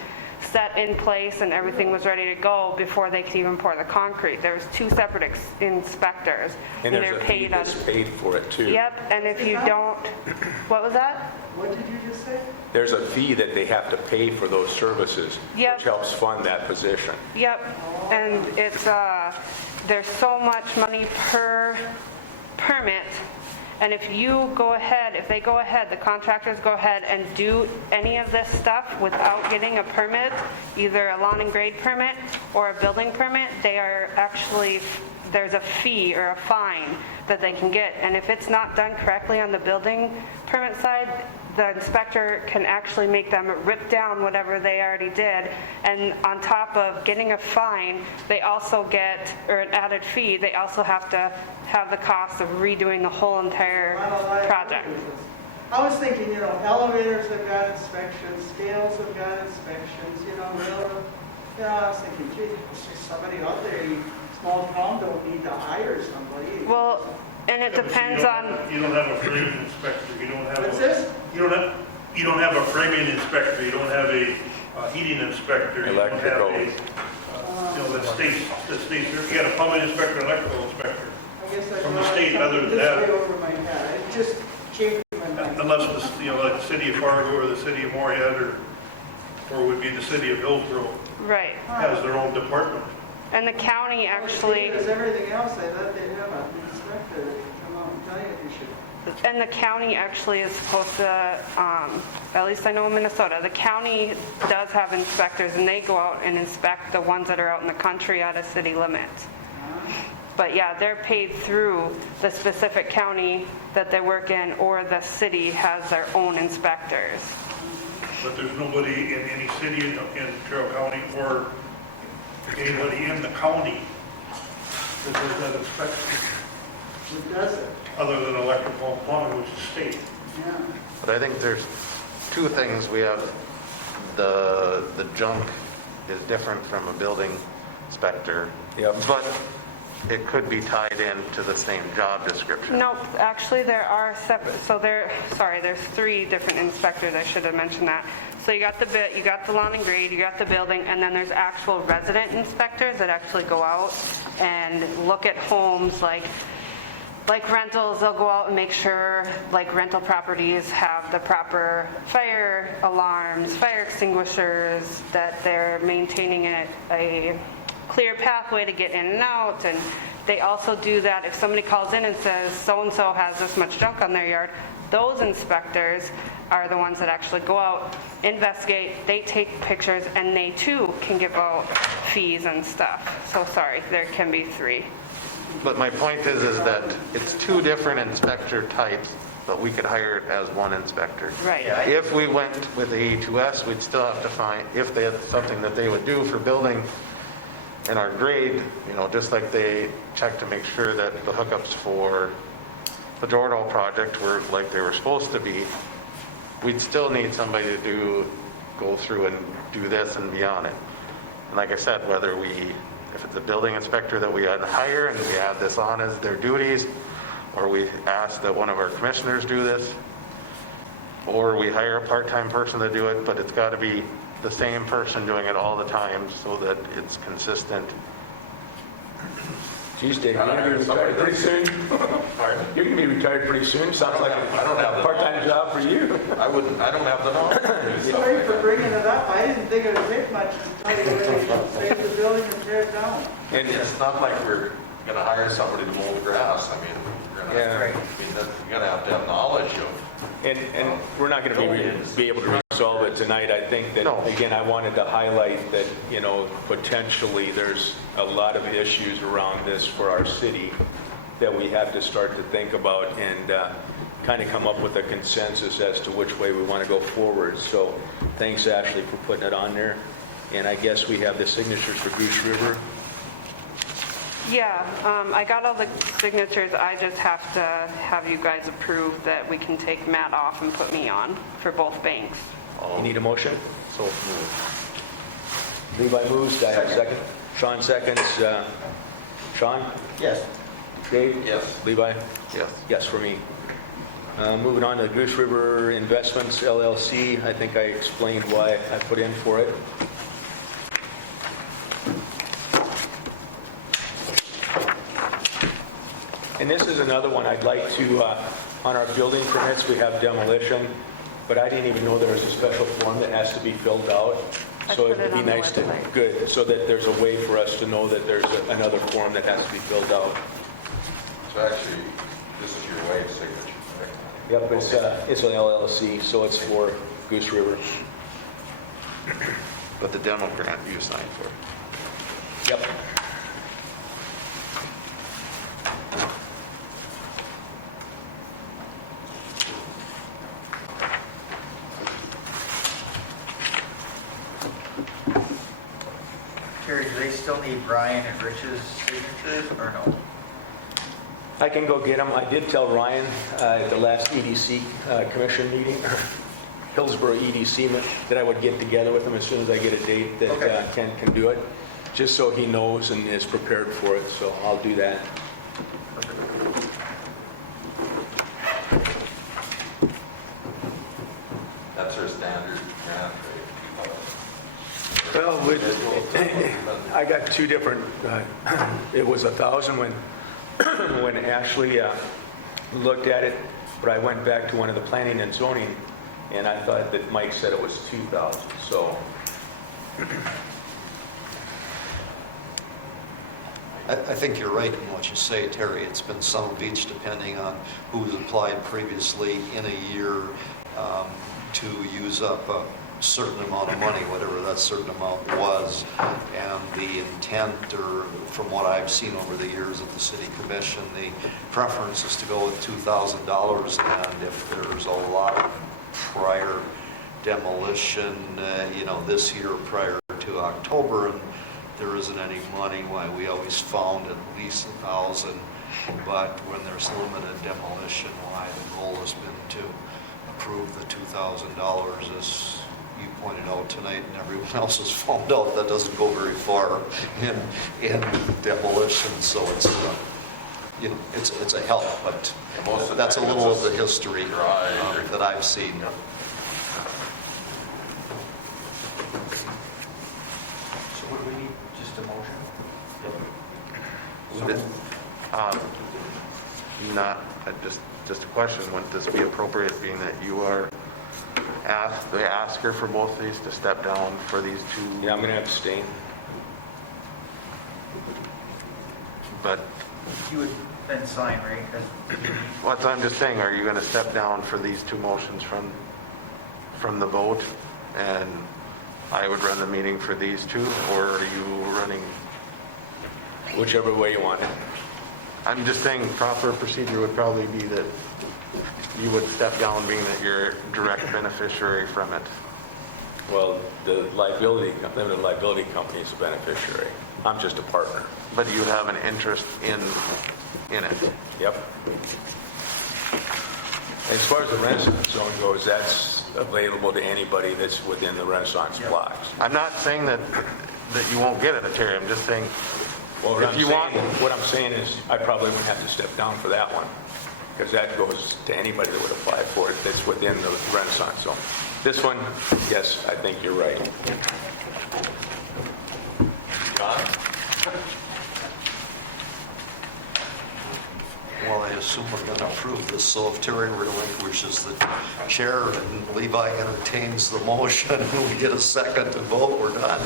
set in place and everything was ready to go before they could even pour the concrete. There was two separate inspectors. And there's they're a fee paid that's paid for it too. Yep, and if you don't, what was that? What did you just say? There's a fee that they have to pay for those services, Yep. which helps fund that position. Yep, and it's, there's so much money per permit, and if you go ahead, if they go ahead, the contractors go ahead and do any of this stuff without getting a permit, either a lawn and grade permit or a building permit, they are actually, there's a fee or a fine that they can get, and if it's not done correctly on the building permit side, the inspector can actually make them rip down whatever they already did, and on top of getting a fine, they also get, or an added fee, they also have to have the cost of redoing the whole entire project. I was thinking, you know, elevators have got inspections, scales have got inspections, you know, railroad. Yeah, I was thinking, gee, there's just somebody out there, small town don't need to hire somebody. Well, and it depends on, You don't have a framing inspector, you don't have. What's this? You don't have a framing inspector, you don't have a heating inspector. Electrical. You don't have you know, the state, you got a plumbing inspector, electrical inspector. I guess I From the brought state, something other than this that. way over my head. It just came to my mind. Unless, you know, like the city of Fargo or the city of Moorhead or would be the city of Hillsborough right, has their own department. and the county actually, As everything else, I thought they'd have an inspector that could come out and tell you if you should. and the county actually is supposed to, at least I know in Minnesota, the county does have inspectors and they go out and inspect the ones that are out in the country out of city limits. But yeah, they're paid through the specific county that they work in, or the city has their own inspectors. But there's nobody in any city in Carroll County or anybody in the county that does that inspection, Who does it? other than electrical and plumbing, which is state. Yeah. But I think there's two things. We have the junk is different from a building inspector. Yep. But it could be tied into the same job description. Nope, actually there are separate, so there's 3 different inspectors, I should have mentioned that. So you got you got the lawn and grade, you got the building, and then there's actual resident inspectors that actually go out and look at homes like rentals. They'll go out and make sure like rental properties have the proper fire alarms, fire extinguishers, that they're maintaining a clear pathway to get in and out. And they also do that if somebody calls in and says so-and-so has this much junk on their yard. Those inspectors are the ones that actually go out, investigate, they take pictures, and they too can give out fees and stuff. So sorry, there can be 3. But my point is that it's 2 different inspector types, but we could hire it as one inspector. Right. If we went with the E2S, we'd still have to find, if they had something that they would do for building in our grade, just like they check to make sure that the hookups for the Jordan project were like they were supposed to be, we'd still need somebody to go through and do this and be on it. And like I said, if it's a building inspector that we had to hire and we add this on as their duties, or we ask that one of our commissioners do this, or we hire a part-time person to do it, but it's got to be the same person doing it all the time so that it's consistent. Geez, Dave, you're going to be retired pretty soon? Pardon? You're going to be retired pretty soon? Sounds like I don't have a the part-time job for you. I don't have the knowledge. Sorry for bringing it up. I didn't think it would take much to tell you whether to save the building or tear it down. And It's not like we're going to hire somebody to mow the grass. I mean, Yeah. you're going to have knowledge of. And we're not going to be able to resolve it tonight. I think that, No. again, I wanted to highlight that, potentially there's a lot of issues around this for our city that we have to start to think about and kind of come up with a consensus as to which way we want to go forward. So thanks, Ashley, for putting it on there. And I guess we have the signatures for Goose River. Yeah, I got all the signatures. I just have to have you guys approve that we can take Matt off and put me on for both banks. You need a motion? So moved. Levi moves, do I have a second? Sean seconds. Sean? Yes. Dave? Yes. Levi? Yes. Yes for me. Moving on to Goose River Investments LLC, I think I explained why I put in for it. And this is another one I'd like to, on our building permits, we have demolition, but I didn't even know there was a special form that has to be filled out. I So put it'd it be on the nice to, website. good, so that there's a way for us to know that there's another form that has to be filled out. So actually, this is your wage signature, right? Yep, it's an LLC, so it's for Goose River. But the demo grant you signed for. Yep. Terry, do they still need Brian and Rich's signatures or no? I can go get them. I did tell Ryan at the last EDC commission meeting, Hillsborough EDC, that I would get together with him as soon as I get a date that Okay. Ken can do it, just so he knows and is prepared for it, so I'll do that. That's our standard grant rate. Well, I got 2 different, it was 1,000 when Ashley looked at it, but I went back to one of the planning and zoning, and I thought that Mike said it was 2,000, so. I think you're right in what you say, Terry. It's been some of each depending on who's applied previously in a year to use up a certain amount of money, whatever that certain amount was. And the intent, or from what I've seen over the years at the city commission, the preference is to go with $2,000. And if there's a lot of prior demolition, this year prior to October, and there isn't any money, why we always found at least 1,000. But when there's limited demolition, why the goal has been to approve the $2,000. As you pointed out tonight, and everyone else has found out, that doesn't go very far in demolition, so it's, you know, it's a help, but Most of the that's a time little it's of the history that I've seen. So what do we need, just a motion? Not, just a question, wouldn't this be appropriate being that you are the asker for both of these to step down for these two? Yeah, I'm going to abstain. But, You would then sign, right? what I'm just saying, are you going to step down for these two motions from the vote? And I would run the meeting for these two, or are you running? Whichever way you want it. I'm just saying proper procedure would probably be that you would step down being that you're a direct beneficiary from it. Well, the limited liability company is a beneficiary. I'm just a partner. But you have an interest in it. Yep. As far as the Renaissance zone goes, that's available to anybody that's within the Renaissance blocks. I'm not saying that you won't get it, Terry. I'm just saying, Well, If what I'm saying is I probably wouldn't have to step down for that one, because that goes to anybody that would apply for it that's within the Renaissance zone. This one, yes, I think you're right. John? Well, I assume we're going to approve this, so if Terry relinquishes the chair and Levi entertains the motion and we get a second to vote, we're done.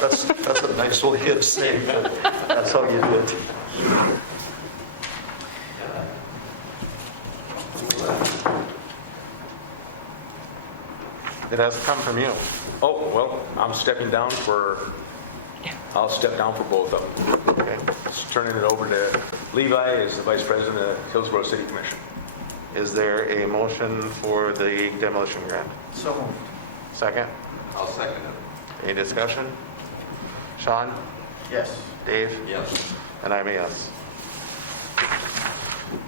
That's a nice way of saying it. That's how you do it. it has to come from you. Oh, well, I'll step down for both of them. Okay. Just turning it over to Levi as the Vice President of the Hillsborough City Commission. Is there a motion for the demolition grant? So moved. Second? I'll second it. Any discussion? Sean? Yes. Dave? Yes. And I'm a yes.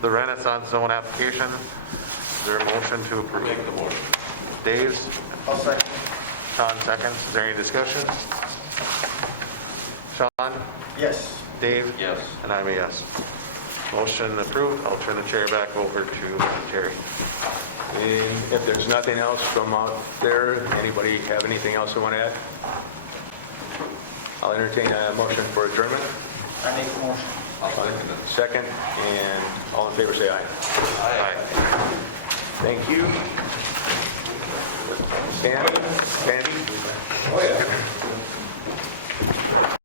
The Renaissance zone application, is there a motion to approve? Make the motion. Dave's, I'll second. Sean seconds. Is there any discussion? Sean? Yes. Dave? Yes. And I'm a yes. Motion approved. I'll turn the chair back over to Terry. And if there's nothing else from out there, anybody have anything else they want to add? I'll entertain a motion for adjournment. I make the motion. I'll second it. Second, and all in favor say aye. Aye. Thank you. Sandy? Oh, yeah.